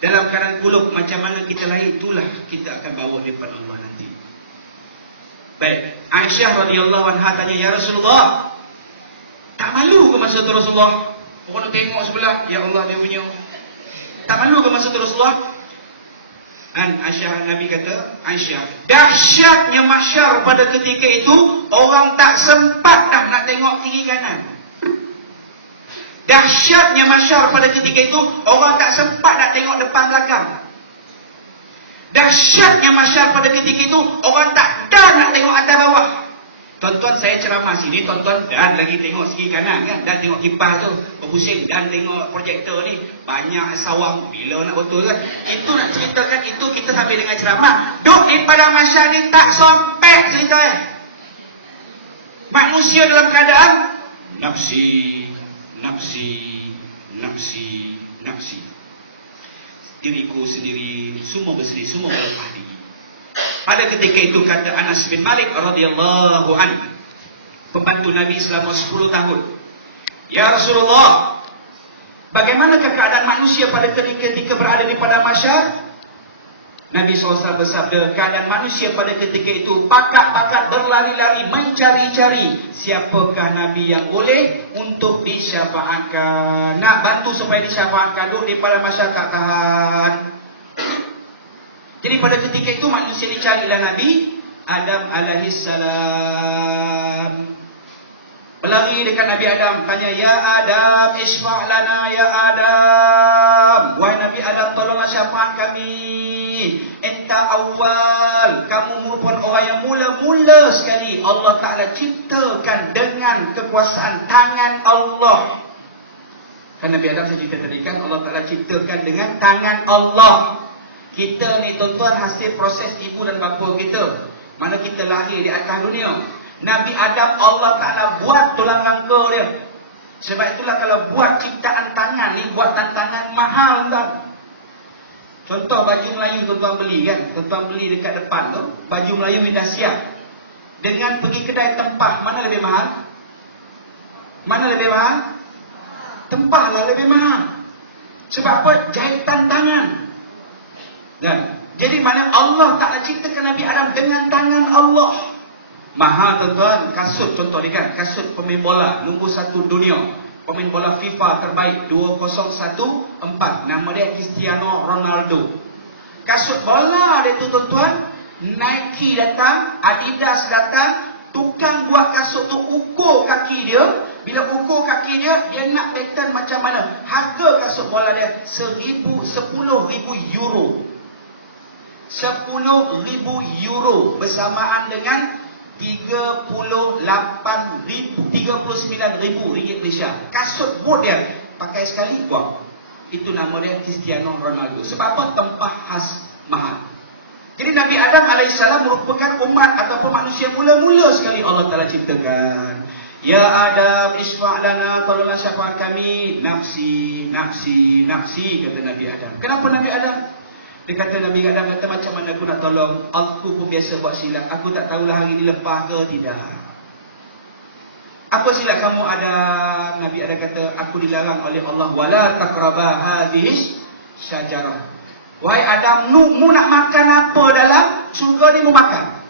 Dalam keadaan kuluk macam mana kita lahir, itulah kita akan bawa di depan Allah nanti. Baik, Aisyah radhiyallahu anha tanya, ya Rasulullah, tak malu ke masa tu Rasulullah? Orang nak tengok sebelah, ya Allah dia punya. Tak malu ke masa tu Rasulullah? Dan Aisyah, Nabi kata, Aisyah, dahsyatnya mahsyar pada ketika itu, orang tak sempat dah nak tengok kiri kanan. Dahsyatnya mahsyar pada ketika itu, orang tak sempat nak tengok depan belakang. Dahsyatnya mahsyar pada ketika itu, orang tak dan nak tengok atas bawah. Tuan-tuan, saya ceramah sini, tuan-tuan dan lagi tengok kiri kanan kan, dan tengok kipas tu berpusing, dan tengok projektor ni banyak sawang, bila nak betul kan. Itu nak ceritakan, itu kita sambil dengar ceramah. Duk di padang mahsyar ni tak sampai cerita manusia dalam keadaan nafsi, diriku sendiri, semua bersih, semua berlepas diri. Pada ketika itu kata Anas bin Malik radhiyallahu anhu, pembantu Nabi selama 10 tahun. Ya Rasulullah, bagaimanakah keadaan manusia pada ketika berada di padang mahsyar? Nabi SAW bersabda, keadaan manusia pada ketika itu pakat-pakat berlari-lari mencari-cari siapakah Nabi yang boleh untuk disyafaatkan. Nak bantu supaya disyafaatkan, duduk di padang mahsyar tak tahan. Jadi pada ketika itu manusia dicarilah Nabi Adam alaihissalam. Berlari dekat Nabi Adam, tanya, ya Adam, isfa' lana ya Adam. Wahai Nabi Adam, tolonglah syafaat kami. Enta awal, kamu merupakan orang yang mula-mula sekali Allah Ta'ala ciptakan dengan kekuasaan tangan Allah. Kan Nabi Adam saya cerita tadi kan, Allah Ta'ala ciptakan dengan tangan Allah. Kita ni tuan-tuan hasil proses ibu dan bapa kita. Mana kita lahir di atas dunia, Nabi Adam Allah Ta'ala buat tulang rangka dia. Sebab itulah kalau buat ciptaan tangan ni, buatan tangan mahal tuan. Contoh baju Melayu tuan-tuan beli kan, tuan-tuan beli dekat depan tu, baju Melayu yang dah siap. Dengan pergi kedai tempah, mana lebih mahal? Mana lebih mahal? Tempah lah lebih mahal. Sebab apa? Jahitan tangan. Dan jadi mana Allah Ta'ala ciptakan Nabi Adam dengan tangan Allah. Mahal tuan-tuan, kasut contoh ni kan, kasut pemain bola nombor 1 dunia, pemain bola FIFA terbaik 2014, nama dia Cristiano Ronaldo. Kasut bola dia tu tuan-tuan, Nike datang, Adidas datang, tukang buat kasut tu ukur kaki dia. Bila ukur kaki dia, dia nak pattern macam mana. Harga kasut bola dia 10,000 euro. 10,000 euro bersamaan dengan 39,000 ringgit Malaysia. Kasut boot dia pakai sekali buang. Itu nama dia Cristiano Ronaldo. Sebab apa? Tempah khas mahal. Jadi Nabi Adam AS merupakan umat ataupun manusia mula-mula sekali Allah Ta'ala ciptakan. Ya Adam, isfa' lana, tolonglah syafaat kami. Nafsi, nafsi, nafsi, kata Nabi Adam. Kenapa Nabi Adam? Dia kata Nabi Adam kata, macam mana aku nak tolong? Aku pun biasa buat silap. Aku tak tahulah hari ni lepas ke tidak. Apa silap kamu ada? Nabi Adam kata, aku dilarang oleh Allah. Wala taqraba hadhihi syajarah. Wahai Adam, mu nak makan apa dalam syurga ni, mu makan.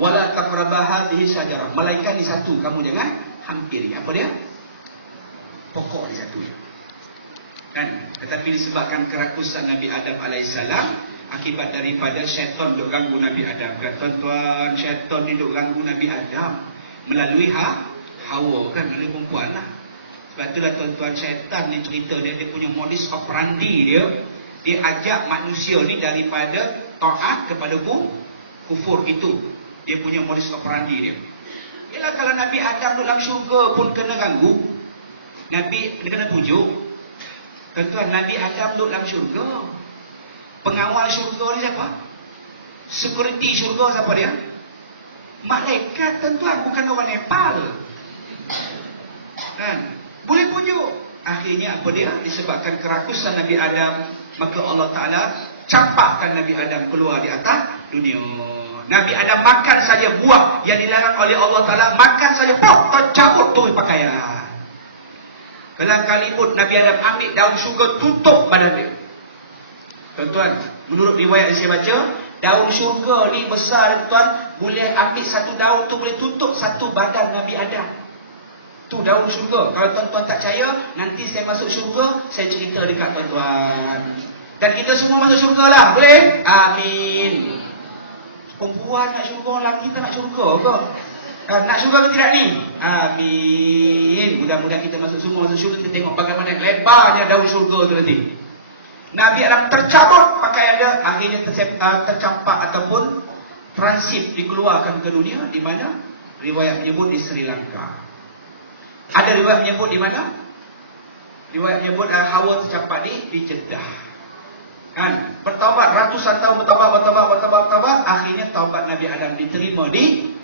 Wala taqraba hadhihi syajarah. Malaikat ni satu, kamu jangan hampiri. Apa dia? Pokok ni satu. Kan? Tetapi disebabkan kerakusan Nabi Adam AS, akibat daripada syaitan duk ganggu Nabi Adam. Kata tuan-tuan, syaitan ni duk ganggu Nabi Adam melalui Hawa, kan, melalui perempuan lah. Sebab itulah tuan-tuan, syaitan ni cerita dia punya modus operandi dia. Dia ajak manusia ni daripada taat kepada kufur itu. Dia punya modus operandi dia. Yalah, kalau Nabi Adam duduk dalam syurga pun kena ganggu, Nabi dia kena pujuk. Tuan-tuan, Nabi Adam duduk dalam syurga. Pengawal syurga ni siapa? Security syurga siapa dia? Malaikat tuan-tuan, bukan orang Nepal. Kan? Boleh pujuk. Akhirnya apa dia? Disebabkan kerakusan Nabi Adam, maka Allah Ta'ala campakkan Nabi Adam keluar di atas dunia. Nabi Adam makan saja buah yang dilarang oleh Allah Ta'ala, makan saja, tercabut turun pakaian. Kelang kaliput Nabi Adam ambil daun syurga, tutup badan dia. Tuan-tuan, menurut riwayat yang saya baca, daun syurga ni besar tuan, boleh ambil satu daun tu boleh tutup satu badan Nabi Adam. Tu daun syurga. Kalau tuan-tuan tak percaya, nanti saya masuk syurga, saya cerita dekat tuan-tuan. Dan kita semua masuk syurga lah, boleh? Amin. Perempuan nak syurga, lelaki tak nak syurga ke? Nak syurga ke tidak ni? Amin. Mudah-mudahan kita masuk semua masuk syurga. Kita tengok bagaimana lebarnya daun syurga tu nanti. Nabi Adam tercabut pakaian dia, akhirnya tercampak ataupun transit dikeluarkan ke dunia. Di mana? Riwayat menyebut di Sri Lanka. Ada riwayat menyebut di mana? Riwayat menyebut Hawa tercampak di Jeddah. Kan? Bertaubat ratusan tahun, bertaubat. Akhirnya taubat Nabi Adam diterima di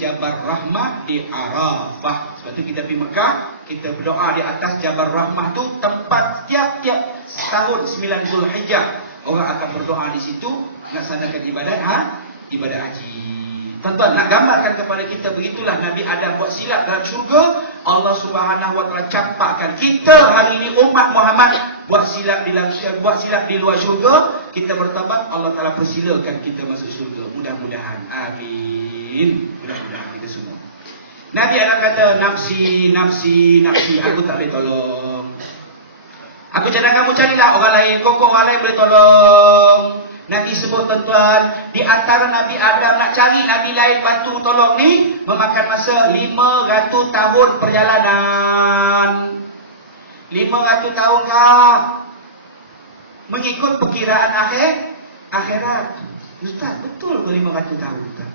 Jabal Rahmah di Arafah. Sebab tu kita pergi Mekah, kita berdoa di atas Jabal Rahmah tu, tempat tiap-tiap tahun 9 Zulhijjah orang akan berdoa di situ melaksanakan ibadat haji. Tuan-tuan, nak gambarkan kepada kita begitulah Nabi Adam buat silap dalam syurga, Allah Subhanahu Wa Taala campakkan kita hari ini umat Muhammad buat silap di luar syurga, kita bertaubat, Allah Taala persilakan kita masuk syurga. Mudah-mudahan. Amin. Mudah-mudahan kita semua. Nabi Adam kata, nafsi, nafsi, nafsi, aku tak boleh tolong. Aku cadang kamu carilah orang lain, kok orang lain boleh tolong. Nabi sebut tuan-tuan, di antara Nabi Adam nak cari Nabi lain bantu tolong ni, memakan masa 500 tahun perjalanan. 500 tahun kah? Mengikut perkiraan akhirat. Ustaz, betul ke 500 tahun? Ustaz?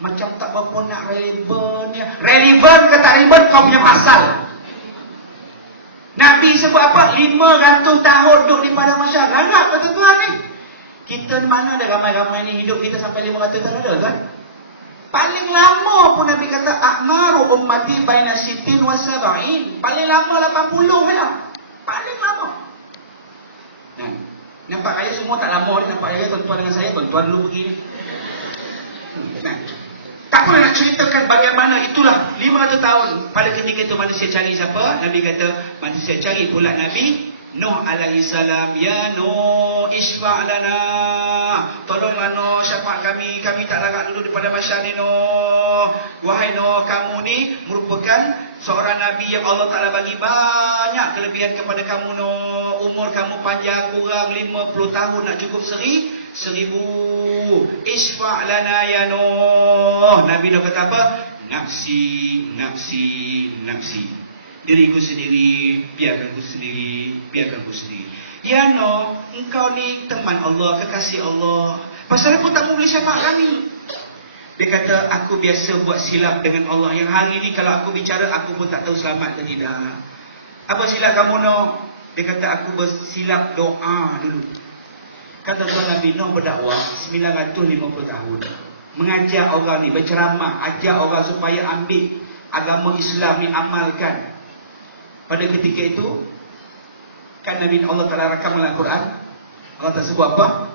Macam tak berapa nak relevannya. Relevan ke tak relevan kau punya pasal. Nabi sebut apa? 500 tahun duduk di padang mahsyar. Gagap ke tuan-tuan ni? Kita mana ada ramai-ramai ni hidup kita sampai 500 tahun ada kan? Paling lama pun Nabi kata akmaru ummati baina sittin wa sab'in. Paling lama 80 lah. Paling lama. Nah, nampak ayat semua tak lama ni, nampak ayat tuan-tuan dengan saya, tuan dulu pergi ni. Nah, tak apa nak ceritakan bagaimana itulah 500 tahun. Pada ketika itu manusia cari siapa? Nabi kata manusia cari pula Nabi Nuh alaihi salam. Ya Nuh, isfa' lana. tolonglah no syafaat kami tak larat dulu daripada masyarakat ni no. Wahai no, kamu ni merupakan seorang Nabi yang Allah Ta'ala bagi banyak kelebihan kepada kamu no. Umur kamu panjang, kurang 50 tahun nak cukup 1000. Isfa' lana ya no. Nabi no kata apa? Nafsi. Diriku sendiri, biarkan ku sendiri. Ya no, engkau ni teman Allah, kekasih Allah. Pasal apa tak mau boleh syafaat kami? Dia kata, aku biasa buat silap dengan Allah. Yang hari ni kalau aku bicara, aku pun tak tahu selamat atau tidak. Apa silap kamu no? Dia kata, aku bersilap doa dulu. Kata Tuan Nabi Nuh berdakwah 950 tahun. Mengajar orang ni, berceramah, ajar orang supaya ambil agama Islam ni, amalkan. Pada ketika itu, kan Nabi Allah Ta'ala rakam dalam Al-Quran. Allah Ta'ala sebut apa?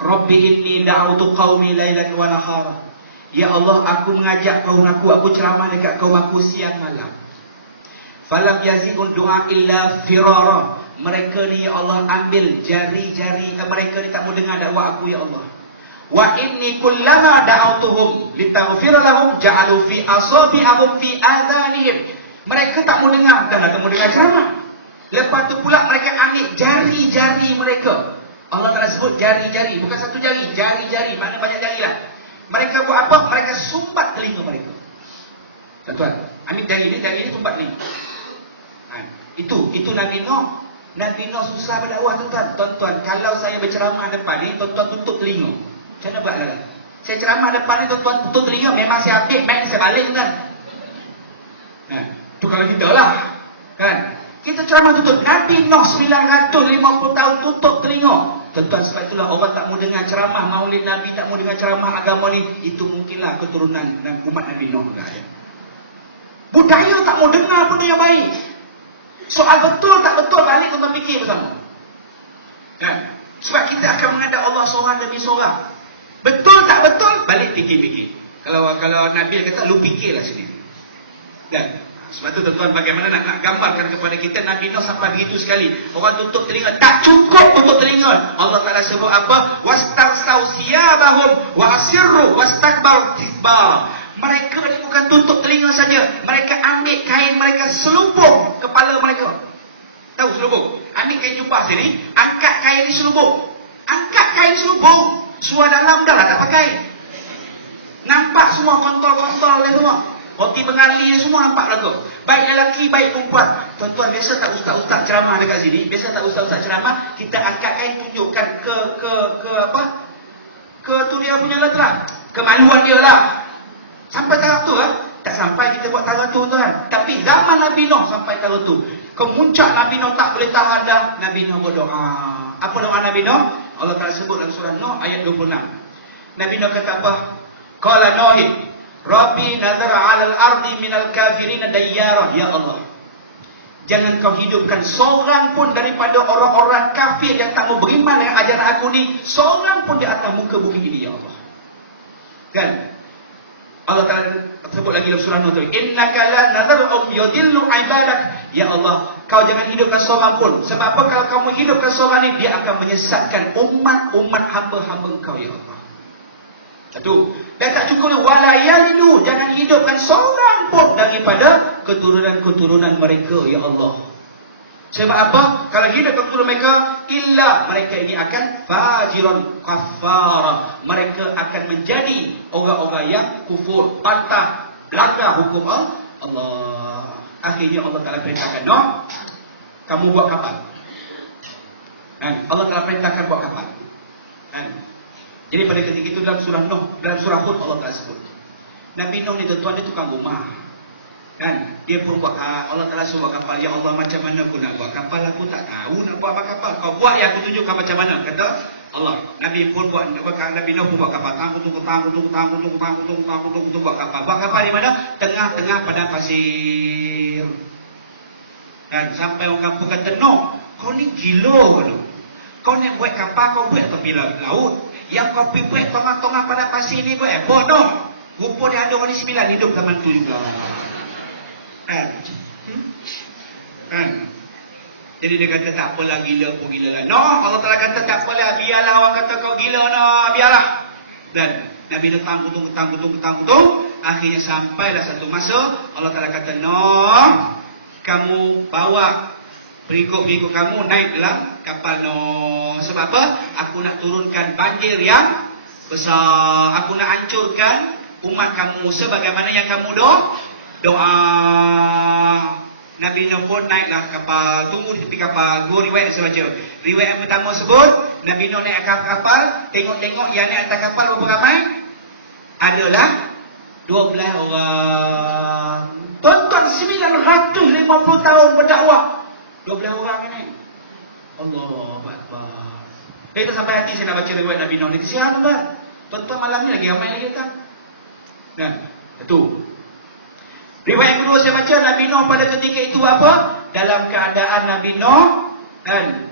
Rabbi inni da'utu qawmi laylan wa nahara. Ya Allah, aku mengajak kaum aku ceramah dekat kaum aku siang malam. Falam yazidun du'a illa firara. Mereka ni ya Allah ambil jari-jari mereka ni tak mau dengar dakwah aku ya Allah. Wa inni kullama da'autuhum litaghfir lahum ja'alu fi asabi'ahum fi adhanihim. Mereka tak mau dengar dan tak mau dengar ceramah. Lepas tu pula mereka ambil jari-jari mereka. Allah Ta'ala sebut jari-jari, bukan satu jari, jari-jari, mana banyak jari lah. Mereka buat apa? Mereka sumbat telinga mereka. Tuan-tuan, ambil jari ni sumbat ni. Itu Nabi Nuh. Nabi Nuh susah berdakwah tuan-tuan. Tuan-tuan, kalau saya berceramah depan ni, tuan-tuan tutup telinga. Macam mana buat lah? Saya ceramah depan ni, tuan-tuan tutup telinga. Memang saya ambil mic, saya balik tuan. Itu kalau kita lah. Kan? Kita ceramah tutup. Nabi Nuh 950 tahun tutup telinga. Tuan-tuan, sebab itulah orang tak mau dengar ceramah Maulid Nabi, tak mau dengar ceramah agama ni. Itu mungkinlah keturunan dan umat Nabi Nuh juga ada. Budaya tak mau dengar benda yang baik. Soal betul tak betul, balik tuan-tuan fikir bersama. Kan? Sebab kita akan menghadap Allah seorang demi seorang. Betul tak betul, balik fikir-fikir. Kalau Nabi kata, lu fikirlah sendiri. Dan sebab tu tuan-tuan, bagaimana nak gambarkan kepada kita Nabi Nuh sampai begitu sekali. Orang tutup telinga, tak cukup tutup telinga. Allah Ta'ala sebut apa? Wastagsaw siyabahum wa asirru wastakbaru istikbar. Mereka ni bukan tutup telinga saja. Mereka ambil kain mereka, selubung kepala mereka. Tahu selubung? Ambil kain jubah sini, angkat kain ni selubung. Angkat kain selubung. Suara dalam dah lah tak pakai. Nampak semua kontol-kontol ni semua. Roti bengali semua nampak lagu. Baik lelaki, baik perempuan. Tuan-tuan, biasa tak ustaz-ustaz ceramah dekat sini? Biasa tak ustaz-ustaz ceramah? Kita angkat kain, tunjukkan ke apa? Ke tu dia punya lah. Kemaluan dia lah. Sampai taraf tu tak sampai kita buat taraf tu tuan. Tapi zaman Nabi Nuh sampai taraf tu. Kemuncak Nabi Nuh tak boleh tahan dah. Nabi Nuh berdoa. Apa doa Nabi Nuh? Allah Ta'ala sebut dalam surah Nuh ayat 26. Nabi Nuh kata apa? Qala Nuhin, Rabbi nazara 'alal ardi minal kafirin dayyara. Ya Allah, jangan kau hidupkan seorang pun daripada orang-orang kafir yang tak mau beriman dengan ajaran aku ni, seorang pun di atas muka bumi ini ya Allah. Kan? Allah Ta'ala sebut lagi dalam surah Nuh tu, innaka la nadharum yudillu ibadak. Ya Allah, kau jangan hidupkan seorang pun. Sebab apa? Kalau kamu hidupkan seorang ni, dia akan menyesatkan umat-umat hamba-hamba kau ya Allah. Satu. Dan tak cukup wala yalidu, jangan hidupkan seorang pun daripada keturunan-keturunan mereka ya Allah. Sebab apa? Kalau hidupkan keturunan mereka, illa mereka ini akan fajiron kafara. Mereka akan menjadi orang-orang yang kufur, pantah, langgar hukum Allah. Akhirnya Allah Ta'ala perintahkan, no, kamu buat kapal. Allah Ta'ala perintahkan buat kapal. Jadi pada ketika itu dalam surah Nuh, dalam surah Hud Allah Ta'ala sebut. Nabi Nuh ni tuan dia tukang rumah. Kan? Dia pun buat, Allah Ta'ala suruh buat kapal. Ya Allah, macam mana aku nak buat kapal? Aku tak tahu nak buat apa kapal. Kau buat yang aku tunjukkan macam mana. Kata Allah. Nabi pun buat, Nabi Nuh pun buat kapal. Tanggung buat kapal. Buat kapal di mana? Tengah-tengah padang pasir. Dan sampai orang kampung kata, no, kau ni gila kau. Kau nak buat kapal, kau buat tepi laut. Yang kau pergi buat tengah-tengah pada pasir ni buat bodoh. Rupa dia ada orang ni 9 hidup zaman tu juga. Kan? Jadi dia kata tak apalah, gila pun gila lah. No, Allah Ta'ala kata tak apalah, biarlah orang kata kau gila, no, biarlah. Dan Nabi Nuh tanggutung. Akhirnya sampailah satu masa Allah Ta'ala kata, no, kamu bawa pengikut-pengikut kamu naiklah kapal Nuh. Sebab apa? Aku nak turunkan banjir yang besar. Aku nak hancurkan umat kamu sebagaimana yang kamu doa. Nabi Nuh pun naiklah kapal, tunggu di tepi kapal. Dua riwayat saya baca. Riwayat yang pertama sebut Nabi Nuh naik kapal, tengok-tengok yang naik atas kapal berapa ramai? Adalah 12 orang. Tuan-tuan, 950 tahun berdakwah, 12 orang ini. Allahu Akbar. Itu sampai hati saya nak baca riwayat Nabi Nuh ni. Kesian tuan. Tuan-tuan malam ni lagi ramai lagi kan? Nah, itu. Riwayat kedua saya baca, Nabi Nuh pada ketika itu apa? Dalam keadaan Nabi Nuh dan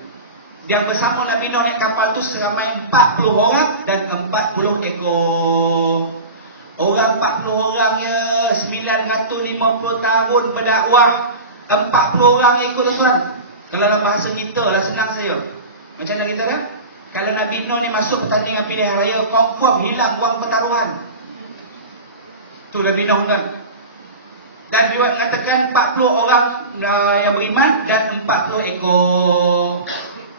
yang bersama Nabi Nuh naik kapal tu seramai 40 orang dan 40 ekor. Orang 40 orang ya, 950 tahun berdakwah, 40 orang ikut tuan. Kalau dalam bahasa kita lah senang saya. Macam mana kita dah? Kalau Nabi Nuh ni masuk pertandingan pilihan raya, confirm hilang wang pertaruhan. Tu Nabi Nuh kan. Dan riwayat mengatakan 40 orang yang beriman dan 40 ekor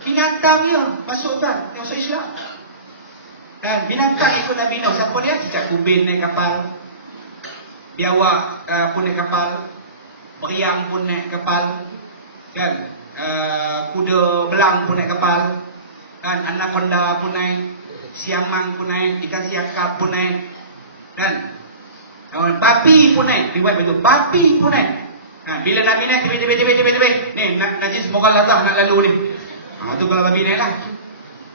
binatang dia masuk kan, yang masuk Islam. Dan binatang ikut Nabi Nuh. Siapa dia? Cicak kubin naik kapal, biawak pun naik kapal, beriang pun naik kapal, kan? Kuda belang pun naik kapal, kan? Anaconda pun naik, siamang pun naik, ikan siakap pun naik, kan? Babi pun naik. Riwayat betul, babi pun naik. Bila Nabi naik, tebik. Ni najis moga latah nak lalu ni. Tu kalau babi naik lah,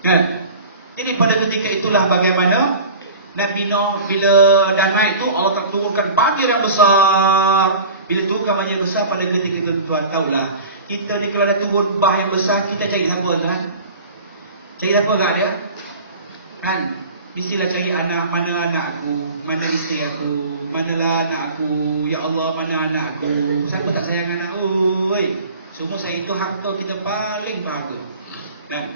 kan? Jadi pada ketika itulah bagaimana Nabi Nuh bila dah naik tu, Allah tak turunkan banjir yang besar. Bila turunkan banjir besar pada ketika itu, tuan tahulah, kita ni kalau ada turun bah yang besar, kita cari siapa tuan? Cari siapa kat dia? Kan? Mestilah cari anak. Mana anak aku? Mana isteri aku? Manalah anak aku? Ya Allah, mana anak aku? Siapa tak sayang anak? Oi, semua saya itu harta kita paling berharga. Dan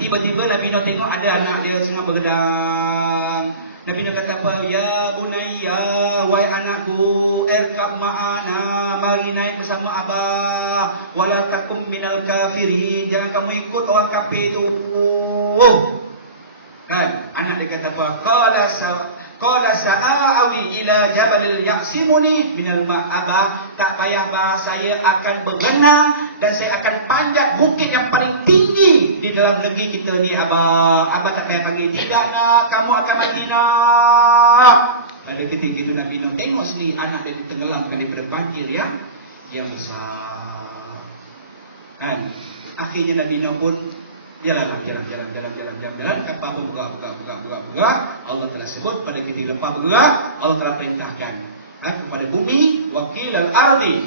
tiba-tiba Nabi Nuh tengok ada anak dia tengah bergedang. Nabi Nuh kata apa? Ya bunayya, wahai anakku, irkab ma'ana, mari naik bersama abah. Wala takum minal kafirin, jangan kamu ikut orang kafir itu. Kan? Anak dia kata apa? Qala sa'awi ila jabalil ya'simuni minal ma'abah. Tak payah bah, saya akan berenang dan saya akan panjat bukit yang paling tinggi di dalam negeri kita ni, abah. Abah tak payah panggil, tidak nak, kamu akan mati nak. Pada ketika itu Nabi Nuh tengok sendiri anak dia ditenggelamkan daripada banjir yang besar. Kan? Akhirnya Nabi Nuh pun jalan. Kapal pun bergerak. Allah telah sebut pada ketika kapal bergerak, Allah telah perintahkan kepada bumi, wakilal ardi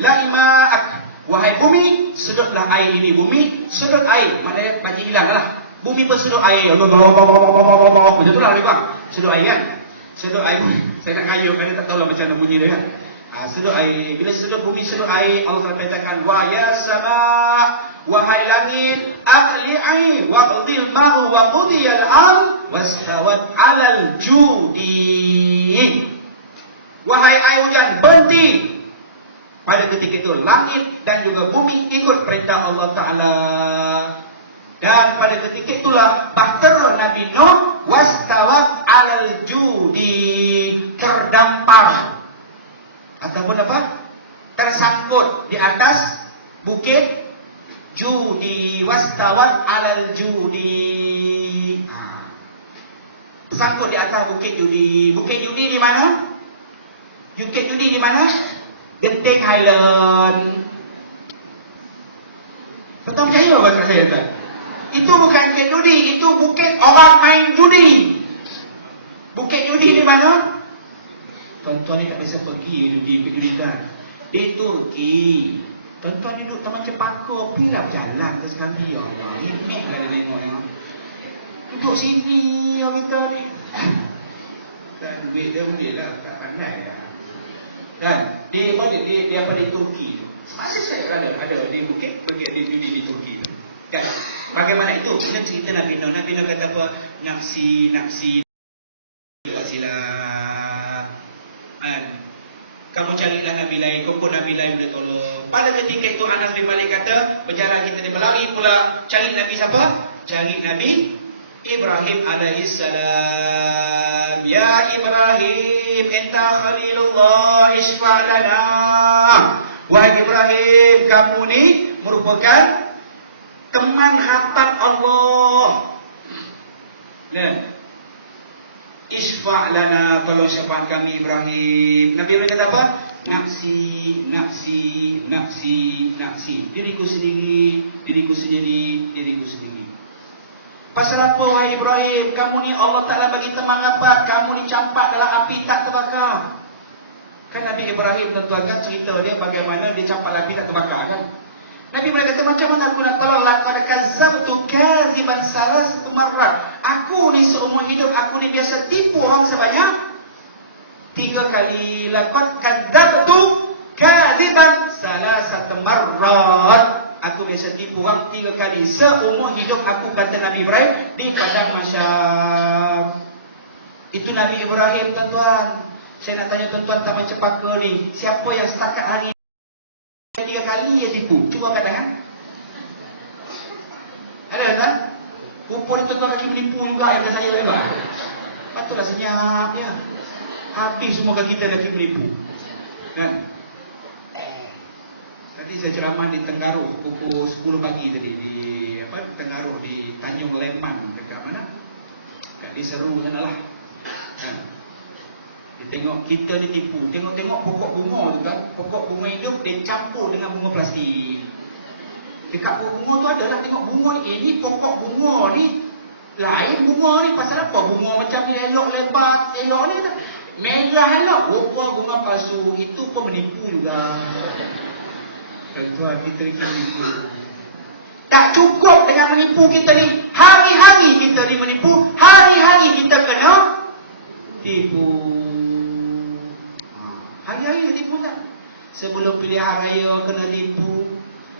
laima'ak, wahai bumi, sedutlah air ini. Bumi sedut air, maknanya banjir hilang lah. Bumi pun sedut air. Macam itulah dia bang. Sedut air kan? Sedut air. Saya nak ngayuh kerana tak tahulah macam mana bunyi dia kan. Sedut air. Bila sedut bumi sedut air, Allah telah perintahkan, wa ya sama, wahai langit, aqli'i waqdil ma'u wa qudiyal al wastawat 'alal judi. Wahai air hujan, berhenti. Pada ketika itu langit dan juga bumi ikut perintah Allah Ta'ala. Dan pada ketika itulah bahtera Nabi Nuh wastawat 'alal judi, terdampar ataupun apa? Tersangkut di atas bukit Judi. Wastawat 'alal judi. Sangkut di atas bukit Judi. Bukit Judi di mana? Bukit Judi di mana? Genting Highland. Betul percaya apa kat saya tak? Itu bukan bukit judi, itu bukit orang main judi. Bukit judi di mana? Tuan-tuan ni tak biasa pergi judi kan. Di Turki. Tuan-tuan ni duduk taman cempaka, pergilah berjalan ke sekali. Ya Allah, imik lah dia tengok. Duduk sini orang kita ni. Dan duit dia boleh lah, tak pandai lah. Dan dia apa di Turki tu. Masih saya ada di bukit di Turki itu. Kan? Bagaimana itu? Kita cerita Nabi Nuh. Nabi Nuh kata apa? Nafsi silah. Kamu carilah Nabi lain, kau pun Nabi lain boleh tolong. Pada ketika itu Anas bin Malik kata, berjalan kita di berlari pula cari Nabi siapa? Cari Nabi Ibrahim alaihissalam. Ya Ibrahim, enta Khalilullah, isfa' lana. Wahai Ibrahim, kamu ni merupakan teman khatam Allah. Nah, isfa' lana, tolong syafaat kami Ibrahim. Nabi Ibrahim kata apa? Nafsi. Diriku sendiri. Pasal apa wahai Ibrahim? Kamu ni Allah Ta'ala bagi teman apa? Kamu ni campak dalam api tak terbakar. Kan Nabi Ibrahim tuan-tuan kan cerita dia bagaimana dia campak dalam api tak terbakar kan? Nabi Ibrahim kata, macam mana aku nak tolong? Laqad kadzabtu kadziban salasata marrat. Aku ni seumur hidup aku ni biasa tipu orang sebanyak 3 kali. Laqad kadzabtu kadziban salasata marrat. Aku biasa tipu orang 3 kali seumur hidup aku, kata Nabi Ibrahim di padang mahsyar. Itu Nabi Ibrahim tuan-tuan. Saya nak tanya tuan-tuan taman Cepaka ni, siapa yang setakat hari 3 kali dia tipu? Cuba angkat tangan. Ada kan? Rupa ni tuan-tuan kaki menipu juga yang saya juga. Patutlah senyap ya. Habis semua kaki kita kaki menipu. Kan? Tadi saya ceramah di Tenggaruh pukul 10 pagi tadi di Tenggaruh di Tanjung Leman dekat mana? Kat di Seru sanalah. Kan? Dia tengok kita ni tipu. Tengok pokok bunga tu kan. Pokok bunga hidup dia campur dengan bunga plastik. Dekat pokok bunga tu adalah tengok bunga ni. Ini pokok bunga ni lain bunga ni. Pasal apa? Bunga macam ni elok lebat. Elok ni kata merah elok. Rupa bunga palsu. Itu pun menipu juga. Tuan-tuan kita menipu. Tak cukup dengan menipu kita ni. Hari-hari kita ni menipu. Hari-hari kita kena tipu. Hari-hari tipu tak? Sebelum pilihan raya kena tipu.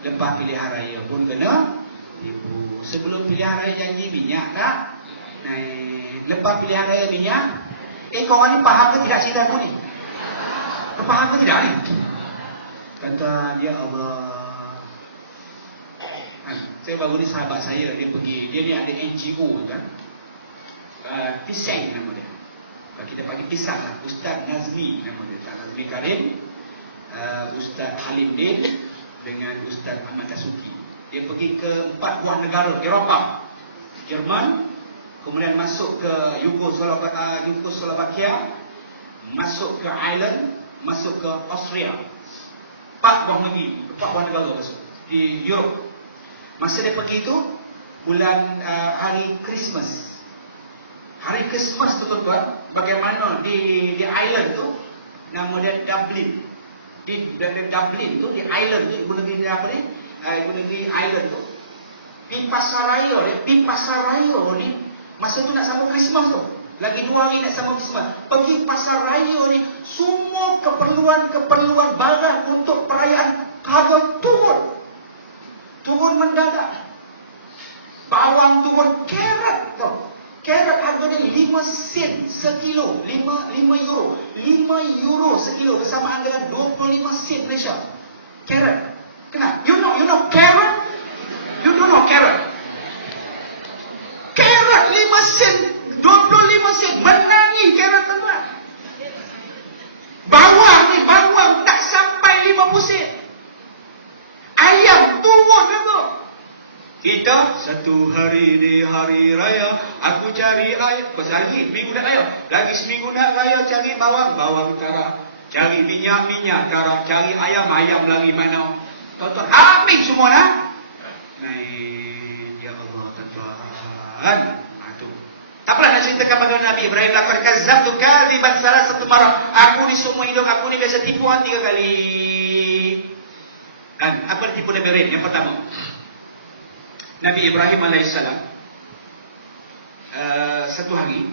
Lepas pilihan raya pun kena tipu. Sebelum pilihan raya janji minyak tak? Naik. Lepas pilihan raya minyak. Korang ni faham ke tidak cerita aku ni? Faham ke tidak ni? Kata dia Allah. Saya baru ni sahabat saya, dia pergi. Dia ni ada NGO kan. Pisang nama dia. Kita panggil pisang lah. Ustaz Nazmi nama dia. Nazmi Karim, Ustaz Halim Din dengan Ustaz Ahmad Tasuki. Dia pergi ke 4 buah negara Eropah. Jerman, kemudian masuk ke Yugoslavia, masuk ke Ireland, masuk ke Austria. 4 buah negara masuk di Europe. Masa dia pergi itu bulan hari Christmas. Hari Christmas tu tuan-tuan, bagaimana di Ireland tu, nama dia Dublin. Di Dublin tu, di Ireland tu, ibu negeri Ireland tu. Pi pasar raya ni, masa tu nak sambung Christmas tu. Lagi 2 hari nak sambung Christmas. Pergi pasar raya ni, semua keperluan barang untuk perayaan harga turun. Turun mendadak. Bawang turun, carrot tu. Carrot harga dia 5 sen sekilo. 5 euro. 5 euro sekilo bersamaan dengan 25 sen Malaysia. Carrot. Kenapa? You know carrot? You don't know carrot. Carrot 5 sen, 25 sen. Menangi carrot tuan-tuan. Bawang tak sampai 50 sen. Ayam turun tu. Kita satu hari di hari raya, aku cari ayam. Lagi seminggu nak raya. Lagi seminggu nak raya, cari bawang tarak. Cari minyak tarak. Cari ayam lagi mana. Tuan-tuan, habis semua nak. Naik. Ya Allah, tuan-tuan. Aduh. Tak apalah nak ceritakan bagaimana Nabi Ibrahim lakukan kadzabtu kadziban salasata marrat. Aku ni semua hidup aku ni biasa tipuan 3 kali. Dan apa tipu lebih ringan? Yang pertama, Nabi Ibrahim AS satu hari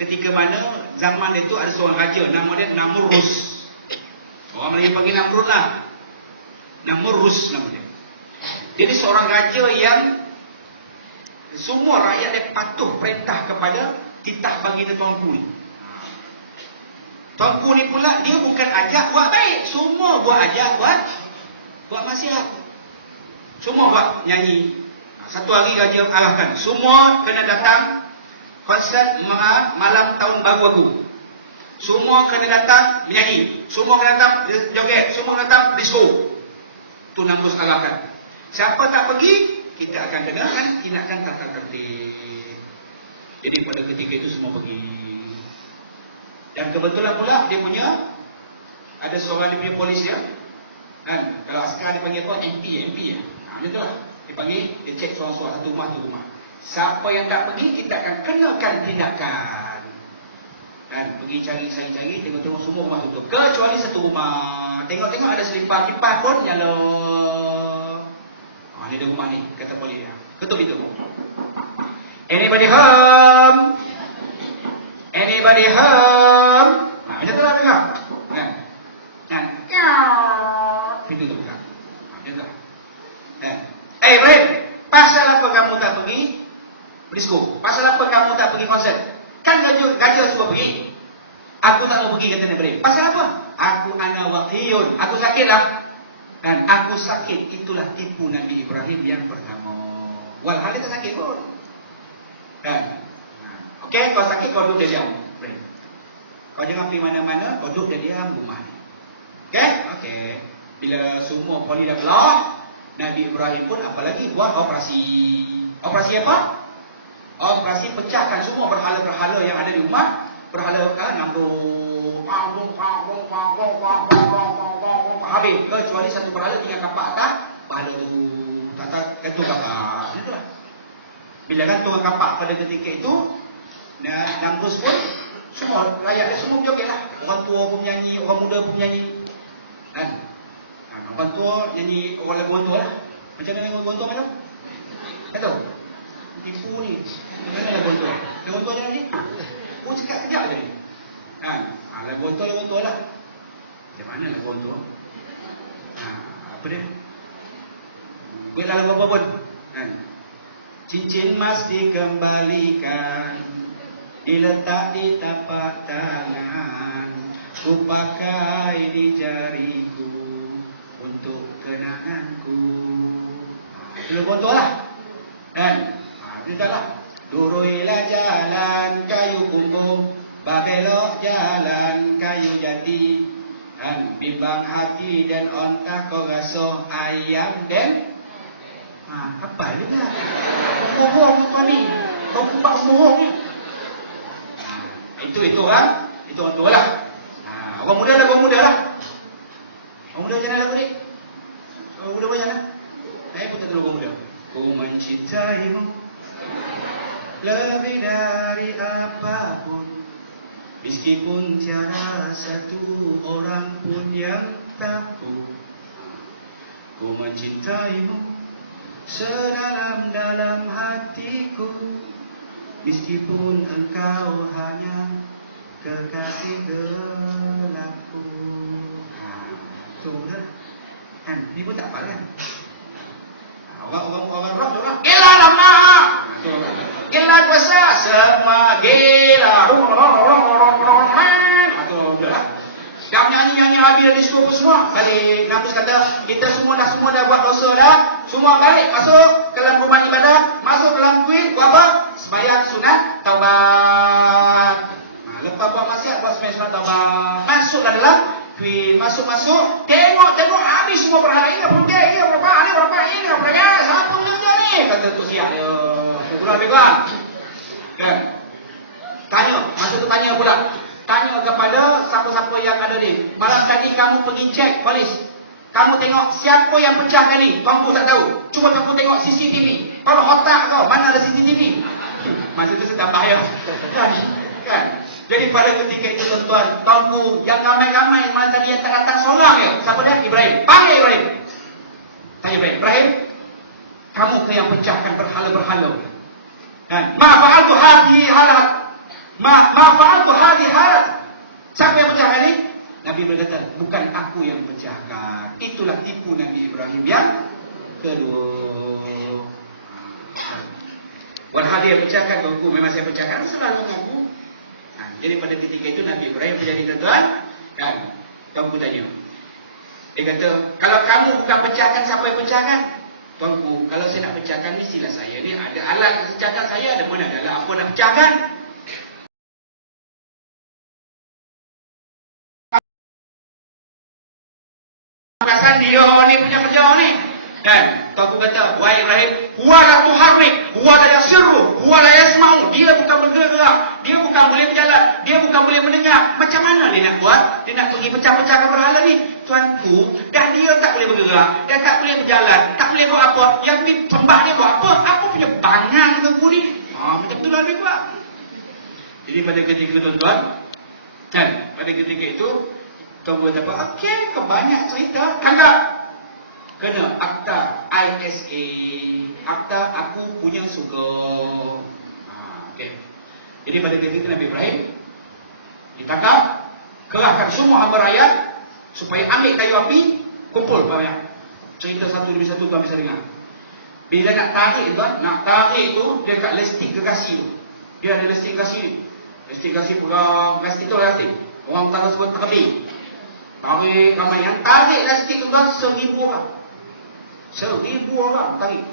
ketika mana zaman itu ada seorang raja nama dia Namrus. Orang Melayu panggil Namrud lah. Namrus nama dia. Jadi seorang raja yang semua rakyat dia patuh perintah kepada titah bagi dia tuanku ni. Tuanku ni pula dia bukan ajak buat baik, semua buat ajak buat maksiat. Semua buat nyanyi. Satu hari raja arahkan, semua kena datang konsert malam tahun baru aku. Semua kena datang menyanyi, semua kena datang joget, semua kena datang disco. Tu Namrus arahkan. Siapa tak pergi, kita akan kenakan tindakan tata tertib. Jadi pada ketika itu semua pergi. Dan kebetulan pula dia punya ada seorang dia punya polis dia. Kan, kalau askar dia panggil apa? MP ya. Macam tu lah. Dia panggil, dia cek seorang-seorang satu rumah. Siapa yang tak pergi, kita akan kenakan tindakan. Dan pergi cari, tengok-tengok semua rumah tutup. Kecuali satu rumah. Tengok-tengok ada selipar kipas pun nyala. Ni ada rumah ni, kata polis dia. Ketuk itu. Anybody home? Anybody home? Macam tu lah tengok. Kan? Pintu tu buka. Macam tu lah. Ibrahim, pasal apa kamu tak pergi disco? Pasal apa kamu tak pergi konsert? Kan gajah suruh pergi. Aku tak mau pergi, kata Ibrahim. Pasal apa? Aku ana waqiyun. Aku sakit lah. Dan aku sakit. Itulah tipu Nabi Ibrahim yang pertama. Walhal dia tak sakit pun. Kan? Okey, kau sakit kau duduk dia diam. Kau jangan pergi mana-mana, kau duduk dia diam rumah ni. Okey. Bila semua poli dah keluar, Nabi Ibrahim pun apalagi buat operasi. Operasi apa? Operasi pecahkan semua berhala-berhala yang ada di rumah. Berhala Namrus. Habis. Kecuali satu berhala tinggal kapak atas. Berhala tu tak gantung kapak. Itulah. Bila gantung kapak pada ketika itu, Namrus pun semua rakyat dia semua joget lah. Orang tua pun menyanyi, orang muda pun menyanyi. Kan? Orang tua nyanyi orang lagu orang tua lah. Macam mana lagu orang tua macam? Tak tahu? Tipu ni. Macam mana lagu orang tua? Lagu orang tua macam ni? Oh, cakap kejap je ni. Lagu orang tua lah. Macam mana lagu orang tua? Apa dia? Buatlah lagu apa pun. Cincin emas dikembalikan, diletak di tapak tangan, ku pakai di jariku untuk kenanganku. Itu lagu orang tua lah. Itu tak lah. Duruilah jalan kayu kumbung, babelok jalan kayu jati, dan bimbang hati dan ontak kau rasa ayam dan apa ni lah? Bohong apa ni? Kau kumpak bohong ni. Itu orang. Itu orang tua lah. Orang muda lah, orang muda lah. Orang muda macam mana lagu ni? Orang muda macam mana? Saya pun tak tahu orang muda. Ku mencintaimu lebih dari apapun, meskipun tiada satu orang pun yang tahu. Ku mencintaimu sedalam-dalam hatiku, meskipun engkau hanya kekasih gelapku. Tu dah. Kan, ni pun tak apa kan? Orang rock tu orang. Gila lama. Gila kuasa semua gila. Dah nyanyi habis dari seluruh semua. Balik Namrus kata, kita semua dah buat dosa dah. Semua balik masuk ke dalam rumah ibadah, masuk ke dalam kuil, buat apa? Sembahyang sunat taubat. Lepas buat maksiat, buat sembahyang sunat taubat. Masuklah dalam kuil, masuk. Tengok habis semua berhala ini. Berapa ini. Siapa punya ni? Kata tu siap dia. Pulang lebih kurang. Tanya, masa tu tanya pula. Tanya kepada siapa-siapa yang ada ni. Malam tadi kamu pergi cek polis. Kamu tengok siapa yang pecahkan ni. Kamu tak tahu. Cuba kamu tengok CCTV. Kalau otak kau, mana ada CCTV? Masa tu sedap bahaya. Kan? Jadi pada ketika itu tuan-tuan, tuanku yang ramai-ramai malam tadi yang tak datang seorang ya. Siapa dia? Ibrahim. Panggil Ibrahim. Tanya Ibrahim, kamu ke yang pecahkan berhala-berhala? Kan? Ma fa'altu hadhihi halat. Ma fa'altu hadhihi halat. Siapa yang pecahkan ni? Nabi berkata, bukan aku yang pecahkan. Itu Itulah tipu Nabi Ibrahim yang kedua. Walhal dia pecahkan tuanku, memang saya pecahkan, selalu mengaku. Jadi pada ketika itu Nabi Ibrahim menjadi tuan-tuan. Kan? Tuanku tanya. Dia kata, kalau kamu bukan pecahkan, siapa yang pecahkan? Tuanku, kalau saya nak pecahkan, mestilah saya ni ada alat pecahkan saya, ada mana adalah apa nak pecahkan? Perasaan dia ni punya kerja ni. Kan? Tuanku kata, wahai Ibrahim, huwala muharrik, huwala yasirru, huwala yasma'u. Dia bukan bergerak, dia bukan boleh berjalan, dia bukan boleh mendengar. Macam mana dia nak buat? Dia nak pergi pecah-pecahkan berhala ni. Tuanku, dah dia tak boleh bergerak, dia tak boleh berjalan, tak boleh buat apa. Yang ni sembah dia buat apa? Apa punya bangang tuanku ni? Macam tu lah dia buat. Jadi pada ketika itu tuan-tuan, kan? Pada ketika itu, kau buat apa? Okey, kau banyak cerita. Anggap kena akta ISA, akta aku punya suka. Okey. Jadi pada ketika itu Nabi Ibrahim ditangkap, kerahkan semua hamba rakyat supaya ambil kayu api, kumpul banyak. Cerita satu demi satu tuan bisa dengar. Bila nak tarik tuan, nak tarik tu dia kat listing kekasih tu. Dia ada listing kasih ni. Listing kasih pegang listing tu listing. Orang tangan sebut terlebih. Tarik ramai yang tarik listing tu tuan 1,000 orang. 1,000 orang tarik.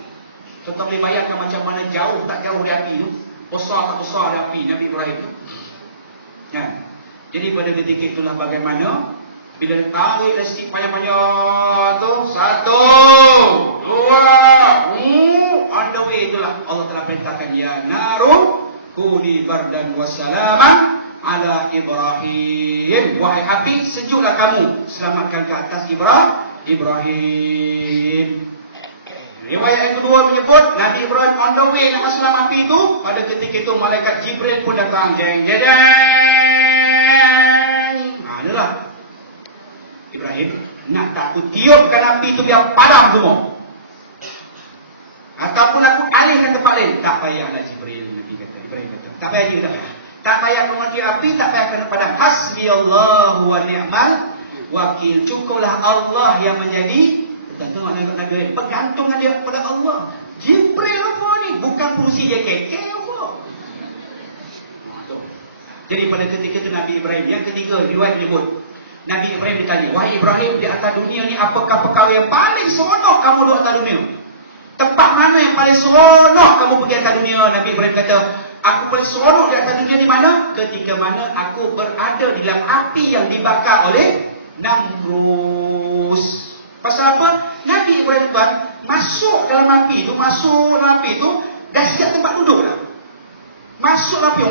Tuan boleh bayangkan macam mana jauh tak jauh dari api tu. Besar tak besar dari api Nabi Ibrahim tu. Ya. Jadi pada ketika itulah bagaimana bila tarik listing panjang-panjang tu, 1, 2, on the way itulah Allah telah perintahkan ya naru kuni bardan wassalaman ala Ibrahim. Wahai api, sejuklah kamu, selamatkan ke atas Ibrahim. Riwayat yang kedua menyebut Nabi Ibrahim on the way nak masuk dalam api itu. Pada ketika itu malaikat Jibril pun datang. Jeng jeng. Adalah Ibrahim nak tak aku tiupkan api itu biar padam semua, ataupun aku alihkan tempat lain. Tak payahlah Jibril. Nabi kata, Ibrahim kata, tak payah dia, tak payah. Tak payah kau mati api, tak payah kena padam. Hasbiyallahu wa ni'mal wakil. Cukuplah Allah yang menjadi pergantungan dia kepada Allah. Jibril apa ni? Bukan fungsi dia keke apa. Jadi pada ketika itu Nabi Ibrahim, yang ketiga riwayat menyebut Nabi Ibrahim ditanya, wahai Ibrahim, di atas dunia ni apakah perkara yang paling seronok kamu di atas dunia? Tempat mana yang paling seronok kamu pergi atas dunia? Nabi Ibrahim kata, aku paling seronok di atas dunia di mana? Ketika mana aku berada di dalam api yang dibakar oleh Namrus. Pasal apa? Nabi Ibrahim tuan masuk dalam api itu, dah siap tempat duduk dah. Masuk api,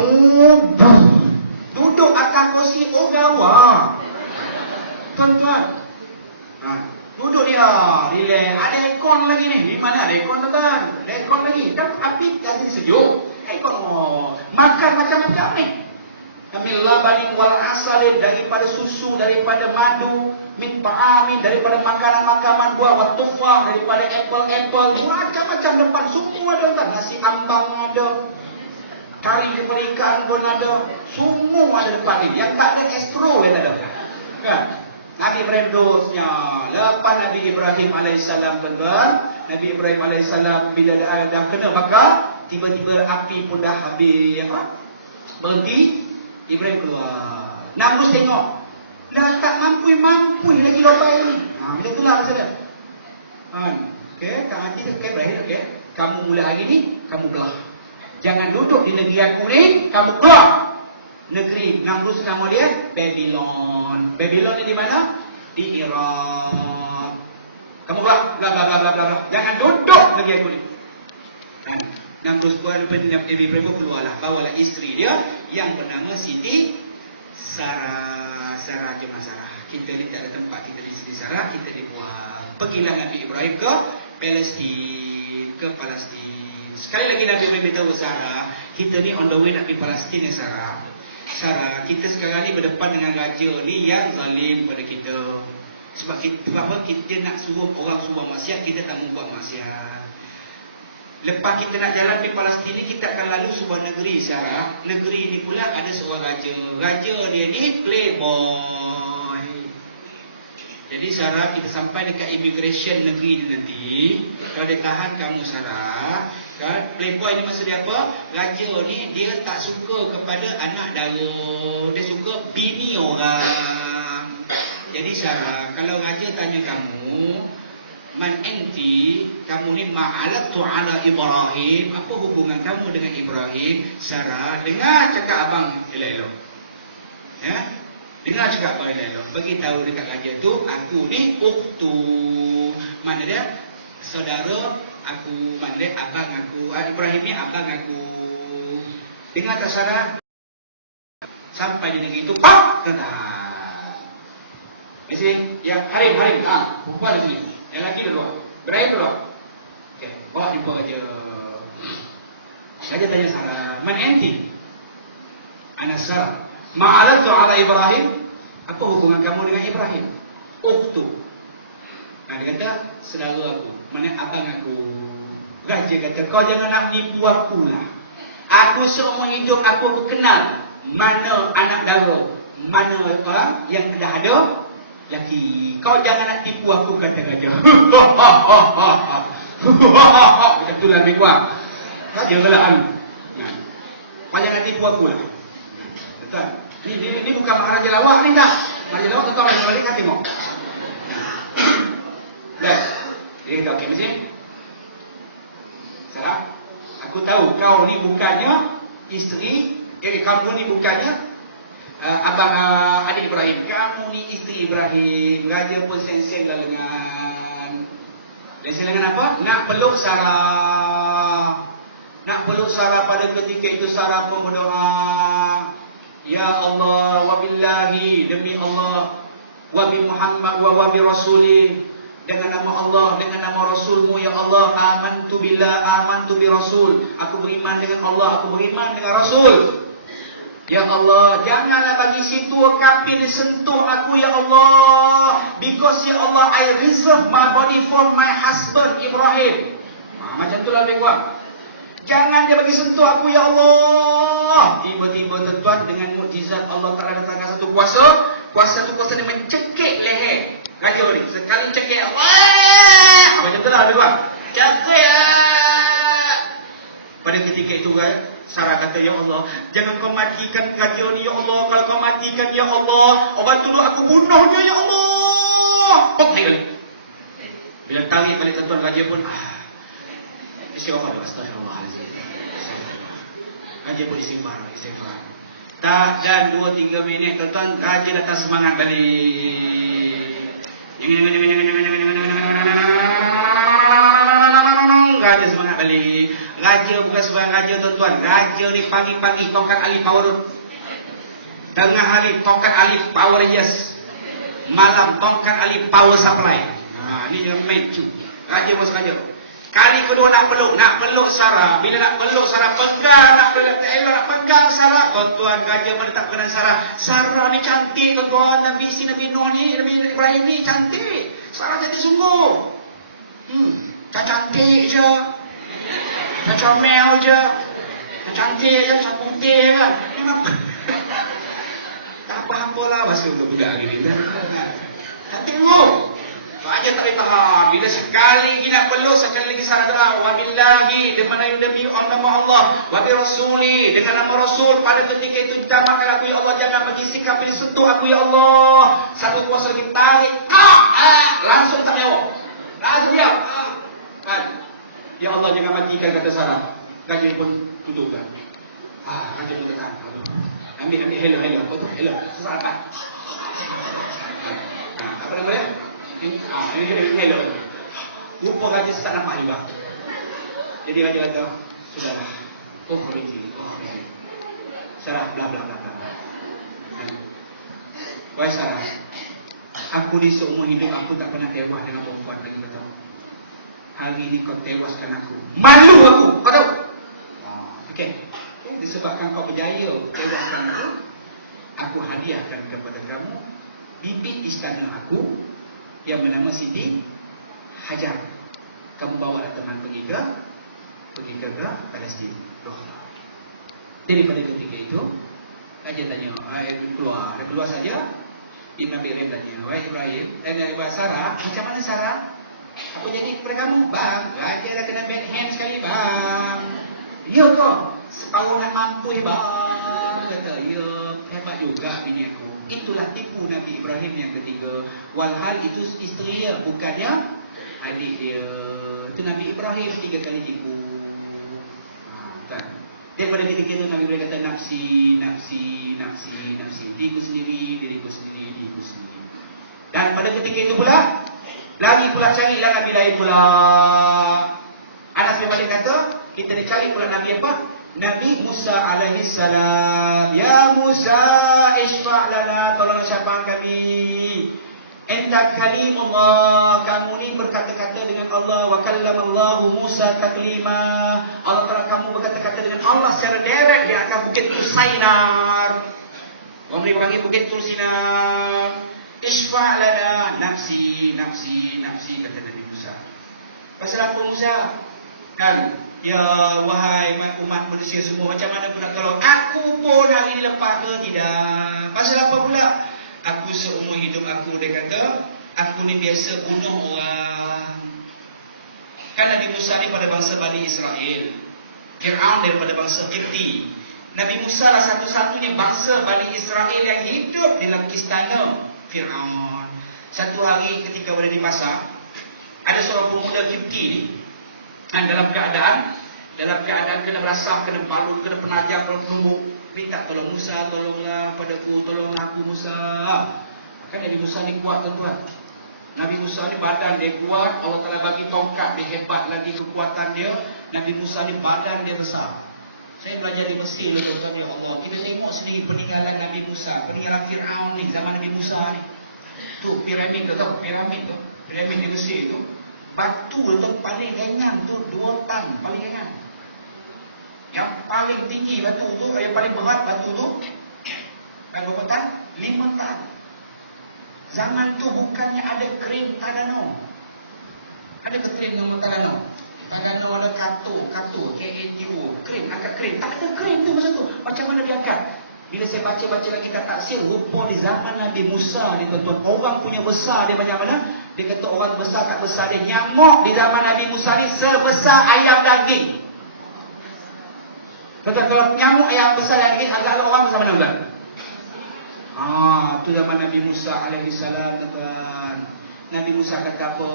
duduk atas kursi Ogawa. Tuan-tuan, duduk dia, relax. Ada aircon lagi ni. Di mana ada aircon tuan? Ada aircon lagi. Dan api dah jadi sejuk. Aircon, makan macam-macam ni. Ambil labanin wal asalin, daripada susu, daripada madu, min ta'amin, daripada makanan-makanan buah, wa tufah, daripada apple, macam-macam depan. Semua ada tuan. Nasi ambang ada, kari daripada ikan pun ada. Semua ada depan ni. Yang tak ada estro yang tak ada. Kan? Nabi Ibrahim dosnya. Lepas Nabi Ibrahim AS, tuan-tuan, Nabi Ibrahim AS bila dah kena bakar, tiba-tiba api pun dah habis berhenti. Ibrahim keluar. Namrus tengok, dah tak mampu lagi lubang ni. Macam itulah pasal dia. Okey, Kak Haji, okey Ibrahim, okey. Kamu mula hari ni, kamu belah. Jangan duduk di negeri aku ni, kamu keluar. Negeri Namrus nama dia Babylon. Babylon ni di mana? Di Iraq. Kamu keluar, bla bla bla bla bla. Jangan duduk negeri aku ni. Namrus keluar, Nabi Ibrahim keluarlah, bawalah isteri dia yang bernama Siti Sarah. Sarah jemaah Sarah. Kita ni tak ada tempat, kita di Siti Sarah, kita dibuat. Pergilah Nabi Ibrahim ke Palestin. Sekali lagi Nabi Ibrahim beritahu Sarah, kita ni on the way nak pergi Palestin ya Sarah. Sarah, kita sekarang ni berdepan dengan raja ni yang zalim pada kita. Sebab kita nak suruh orang buat maksiat, kita tak mau buat maksiat. Lepas kita nak jalan di Palestin ni, kita akan lalu sebuah negeri Sarah. Negeri ni pula ada seorang raja. Raja dia ni playboy. Jadi Sarah, kita sampai dekat immigration negeri ni nanti, kalau dia tahan kamu Sarah, kan? Playboy ni maksudnya apa? Raja ni dia tak suka kepada anak dara, dia suka bini orang. Jadi Sarah, kalau raja tanya kamu, man enti, kamu ni ma'alatu ala Ibrahim, apa hubungan kamu dengan Ibrahim? Sarah, dengar cakap abang elok-elok. Ya? Dengar cakap abang elok-elok. Bagi tahu dekat raja tu, aku ni uktu. Mana dia? Saudara aku, mana dia? Abang aku. Ibrahim ni abang aku. Dengar tak Sarah? Sampai di negeri itu, pak! Ketahan. Mesti, ya, Harim. Perempuan di sini. Yang lelaki dulu. Berakhir dulu. Okey, bawa jumpa raja. Raja tanya Sarah, man enti? Ana Sarah. Ma'alatu ala Ibrahim. Apa hubungan kamu dengan Ibrahim? Uktu. Nah, dia kata, saudara aku. Mana abang aku. Raja kata, kau jangan nak nipu aku lah. Aku seumur hidup aku berkenal mana anak dara, mana orang yang dah ada laki. Kau jangan nak tipu aku, kata raja. Betul lebih kuat. Raja gelaan. Nah, kau jangan tipu aku lah. Betul. Ini bukan Maharaja Lawak ni dah. Maharaja Lawak tuan orang balik kan tengok. Dah. Dia kata okey macam. Salah. Aku tahu kau ni bukannya isteri, jadi kamu ni bukannya abang adik Ibrahim. Kamu ni isteri Ibrahim. Raja pun sen-sen lah lengan. Sen-sen lengan apa? Nak peluk Sarah. Nak peluk Sarah pada ketika itu Sarah pun berdoa. Ya Allah, wabillahi, demi Allah, wabi Muhammad, wabi Rasulih, dengan nama Allah, dengan nama Rasulmu, ya Allah, amantu billah, amantu bi Rasul. Aku beriman dengan Allah, aku beriman dengan Rasul. Ya Allah, janganlah bagi situ kafir sentuh aku, ya Allah. Because ya Allah, I reserve my body for my husband Ibrahim. Macam tu lah lebih kuat. Jangan dia bagi sentuh aku, ya Allah. Tiba-tiba tuan-tuan, dengan mukjizat Allah Ta'ala datangkan satu kuasa. Kuasa tu kuasa dia mencekik leher raja ni. Sekali cekik, wah! Macam tu lah lebih kuat. Cekik. Pada ketika itu Sarah kata, ya Allah, jangan kau matikan raja ni, ya Allah. Kalau kau matikan, ya Allah, obat dulu aku bunuh dia, ya Allah. Pop kali. Bila tarik balik tuan-tuan, raja pun istighfar, astagfirullahaladzim. Raja pun istighfar. Tak dan 2-3 minit tuan-tuan, raja datang semangat balik. Raja semangat balik. Raja bukan sebarang raja tuan-tuan. Raja ni pagi-pagi tongkat alif power. Tengah hari tongkat alif power yes. Malam tongkat alif power supply. Ni dia main cu. Raja pun sengaja. Kali kedua nak peluk Sarah. Bila nak peluk Sarah, pegang, nak pegang Sarah. Tuan-tuan, raja menetap dengan Sarah. Sarah ni cantik tuan-tuan. Nabi Nuh ni, Nabi Ibrahim ni cantik. Sarah cantik sungguh. Cantik je. Tak comel je. Cantik je, tak putih kan. Tak apa-apa lah bahasa untuk budak hari ni. Tak tengok. Raja tak boleh tahan. Bila sekali lagi nak peluk, sekali lagi salah doa. Wabillahi, demi nama Allah. Wabi Rasuli, dengan nama Rasul. Pada ketika itu, damakan aku, ya Allah. Jangan bagi sikap ini sentuh aku, ya Allah. Satu kuasa lagi tarik. Langsung tak jawab. Langsung diam. Ya Allah, jangan matikan, kata Sarah. Raja pun tutupkan. Raja tutupkan. Ambil, hello. Kau tu, hello. Sesaat kan? Apa nama dia? Ini hello. Rupa raja tak nampak juga. Jadi raja kata, sudahlah. Oh, Riji. Sarah, bla. Wahai Sarah, aku di seumur hidup aku tak pernah tewas dengan perempuan lagi betul. Hari ini kau tewaskan aku. Malu aku. Kau tahu? Okey. Disebabkan kau berjaya tewaskan aku hadiahkan kepada kamu bibit istana aku yang bernama Siti Hajar. Kamu bawa teman pergi ke Palestin. Jadi pada ketika itu raja tanya, keluar saja. Nabi Ibrahim tanya, wahai Ibrahim, wahai Sarah, macam mana Sarah? Apa jadi kepada kamu? Bang, raja dah kena bad hand sekali bang. Ya kok, separuh nak mampu bang. Kata, ya, hebat juga bini aku. Itulah tipu Nabi Ibrahim yang ketiga. Walhal itu isteri dia, bukannya adik dia. Itu Nabi Ibrahim 3 kali tipu. Kan? Daripada ketika itu Nabi Ibrahim kata nafsi, nafsi, nafsi, nafsi. Diriku sendiri, diriku sendiri, diriku sendiri. Dan pada ketika itu pula, lagi pula carilah Nabi lain pula. Anas bin Malik kata, kita dicari pula Nabi apa? Nabi Musa alaihi salam. Ya Musa, isfa' lana, tolong syafaat kami. Enta kalimullah, kamu ni berkata-kata dengan Allah. Wa kallamallahu Musa taklima. Allah Ta'ala, kamu berkata-kata dengan Allah secara direct di atas bukit Tursinar. Orang ni panggil bukit Tursinar. Isfa' lana, nafsi, nafsi, nafsi, kata Nabi Musa. Pasal apa Musa? Kan, ya wahai umat manusia semua, macam mana aku nak tolong? Aku pun hari ini lepas ke tidak? Pasal apa pula? Aku seumur hidup aku, dia kata, aku ni biasa bunuh orang. Kan Nabi Musa ni pada bangsa Bani Israel, Fir'aun daripada bangsa Qibti. Nabi Musa lah satu-satunya bangsa Bani Israel yang hidup dalam istana Fir'aun. Satu hari ketika berada di pasar, ada seorang pemuda Qibti ni, dan dalam keadaan kena belasah, kena balun, kena penajam, kena pelumuk, minta tolong Musa, tolonglah padaku, tolonglah aku Musa. Kan Nabi Musa ni kuat tuan-tuan. Nabi Musa ni badan dia kuat, Allah Ta'ala bagi tongkat dia hebat lagi kekuatan dia. Nabi Musa ni badan dia besar. Saya belajar di Mesir tuan-tuan, ya Allah, kita tengok sendiri peninggalan Nabi Musa, peninggalan Fir'aun ni zaman Nabi Musa ni. Tu piramid tu tahu, piramid di Mesir tu. Batu tu paling ringan tu 2 tan, paling ringan. Yang paling tinggi batu tu, yang paling berat batu tu, berapa tan? 5 tan. Zaman tu bukannya ada kren Tadano. Ada ke kren nama Tadano? Tadano ada kato, KATO, kren, angkat kren. Tak ada kren tu masa tu. Macam mana dia angkat? Bila saya baca-baca lagi kat tafsir, rupa di zaman Nabi Musa ni tuan-tuan, orang punya besar dia macam mana? Dia kata orang besar kat besar dia. Nyamuk di zaman Nabi Musa ni sebesar ayam daging. Tuan-tuan, kalau nyamuk ayam besar daging, agak orang besar mana bukan? Tu zaman Nabi Musa alaihi salam tuan-tuan. Nabi Musa kata apa?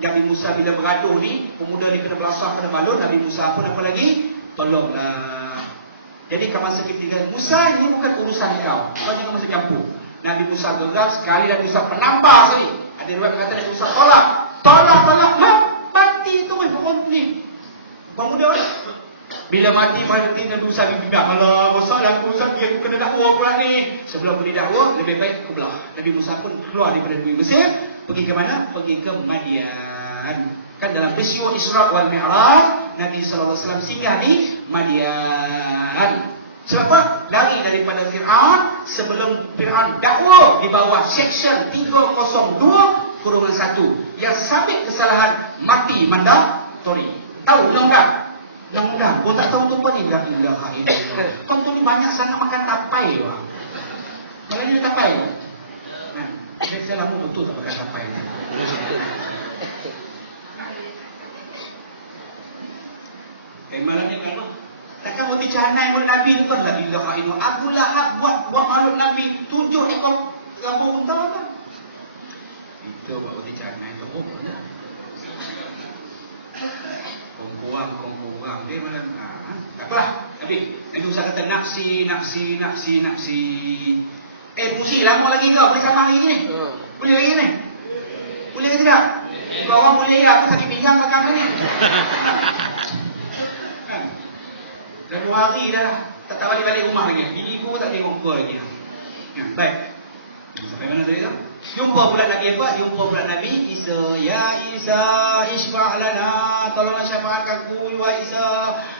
Nabi Musa bila bergaduh ni, pemuda ni kena belasah, kena balun. Nabi Musa pun apa lagi? Tolonglah. Jadi kawan seketika, Musa ini bukan urusan kau. Kau jangan masuk campur. Nabi Musa gerak sekali, Nabi Musa penampar sekali. Ada riwayat kata Nabi Musa tolak. Mati tu konflik. Pemuda ni bila mati berhenti Nabi Musa bimbang. Alah, masalah urusan dia aku kena dakwa pula ni. Sebelum boleh dakwa, lebih baik aku belah. Nabi Musa pun keluar daripada negeri Mesir, pergi ke mana? Pergi ke Madian. Kan dalam peristiwa Isra wal Mi'raj, Nabi SAW singgah di Madian. Sebab apa? Lari daripada Fir'aun. Sebelum Fir'aun dakwa di bawah section 302/1 yang sabit kesalahan mati mandatori. Tahu undang-undang? Undang-undang. Kau tak tahu tu apa ni? La ilaha illallah. Kau tu ni banyak sangat makan tapai. Malah ni tapai. Saya lama betul tak makan tapai. Malah ni apa? Takkan roti canai mulut Nabi tu kan? La ilaha illallah. Abu Lahab buat makhluk Nabi 7 ekor rambut unta kan? Itu buat roti canai tu apa dah? Kongkuang dia mana? Tak apalah. Tapi Nabi Musa kata nafsi. Puji lama lagi ke? Boleh sama lagi ni? Boleh lagi ni? Boleh ke tidak? Kau orang boleh tak? Aku sakit pinggang belakang ni. Dah 2 hari dah tak balik rumah lagi. Bini aku tak tengok kau lagi. Baik. Sampai mana tadi tu? Jumpa pula Nabi apa? Jumpa pula Nabi Isa. Ya Isa, isfa' lana. Tolonglah syafaatkan aku, ya Isa.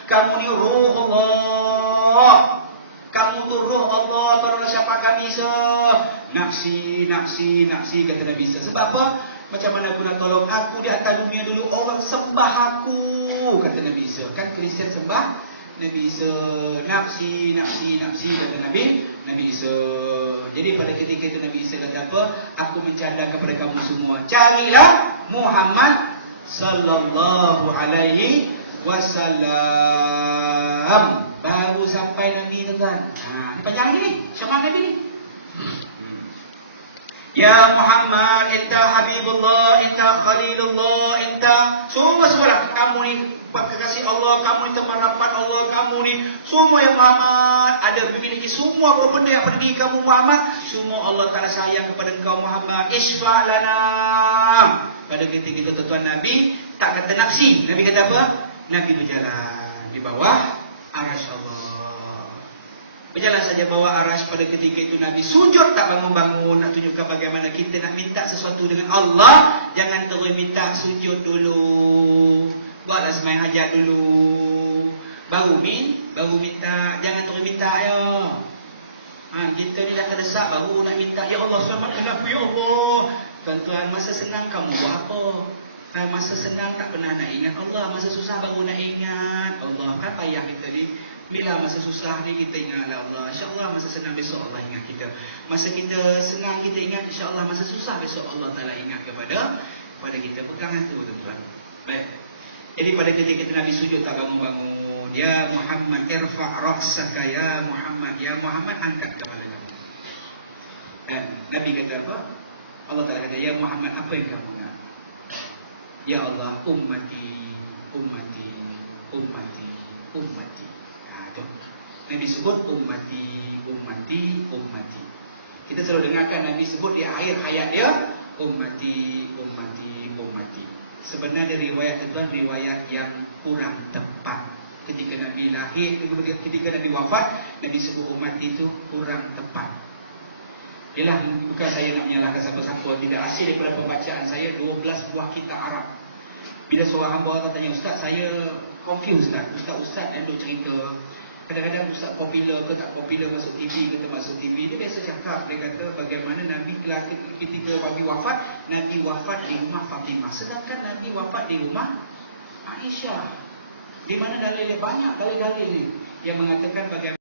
Kamu ni ruh Allah. Kamu tu ruh Allah. Tolonglah syafaatkan Isa. Nafsi, kata Nabi Isa. Sebab apa? Macam mana aku nak tolong? Aku di atas dunia dulu orang sembah aku, kata Nabi Isa. Kan Kristian sembah Nabi Isa nafsi kata Nabi Isa. Jadi pada ketika itu Nabi Isa kata apa? Aku mencadang kepada kamu semua, carilah Muhammad sallallahu alaihi wasallam. Baru sampai Nabi tuan. Ini panjang ni, syarat Nabi ni. Ya Muhammad, enta Habibullah, enta Khalilullah, enta semua kamu ni kekasih Allah, kamu ni teman rapat Allah, kamu ni semua yang Muhammad ada memiliki semua apa benda yang pada diri kamu Muhammad, semua Allah Taala sayang kepada engkau Muhammad. Isfa' lana. Pada ketika itu tuan Nabi tak kata naksi. Nabi kata apa? Nabi tu jalan di bawah arasy Allah. Berjalan saja bawah arasy. Pada ketika itu Nabi sujud, tak bangun-bangun, nak tunjukkan bagaimana kita nak minta sesuatu dengan Allah. Jangan terus minta, sujud dulu, buatlah sembahyang hajat dulu, baru minta. Jangan terus minta ya. Kita ni dah terdesak baru nak minta, ya Allah selamatkan aku ya Allah. Tuan-tuan, masa senang kamu buat apa? Masa senang tak pernah nak ingat Allah, masa susah baru nak ingat Allah. Kan payah kita ni. Bila masa susah ni kita ingatlah Allah, insya-Allah masa senang besok Allah ingat kita. Masa kita senang kita ingat, insya-Allah masa susah besok Allah Taala ingat kepada kita. Pegangan tu tuan-tuan. Baik. Jadi pada ketika itu Nabi sujud tak bangun-bangun. Ya Muhammad irfa' ra'saka ya Muhammad. Ya Muhammad, angkat kepala kamu. Dan Nabi kata apa? Allah Taala kata, ya Muhammad, apa yang kamu nak? Ya Allah, ummati. Nabi sebut ummati. Kita selalu dengarkan Nabi sebut di akhir hayat dia ummati. Sebenarnya riwayat itu riwayat yang kurang tepat. Ketika Nabi lahir, ketika Nabi wafat, Nabi sebut ummati itu kurang tepat. Yalah, bukan saya nak menyalahkan siapa-siapa, tidak hasil daripada pembacaan saya 12 buah kitab Arab. Bila seorang hamba Allah tanya, Ustaz, saya confused Ustaz yang duk cerita. Kadang-kadang Ustaz popular ke tak popular masuk TV ke tak masuk TV. Dia biasa cakap, dia kata bagaimana Nabi ketika Nabi wafat di rumah Fatimah, sedangkan Nabi wafat di rumah Aisyah. Di mana dalilnya? Banyak dalil-dalil ni yang mengatakan bagaimana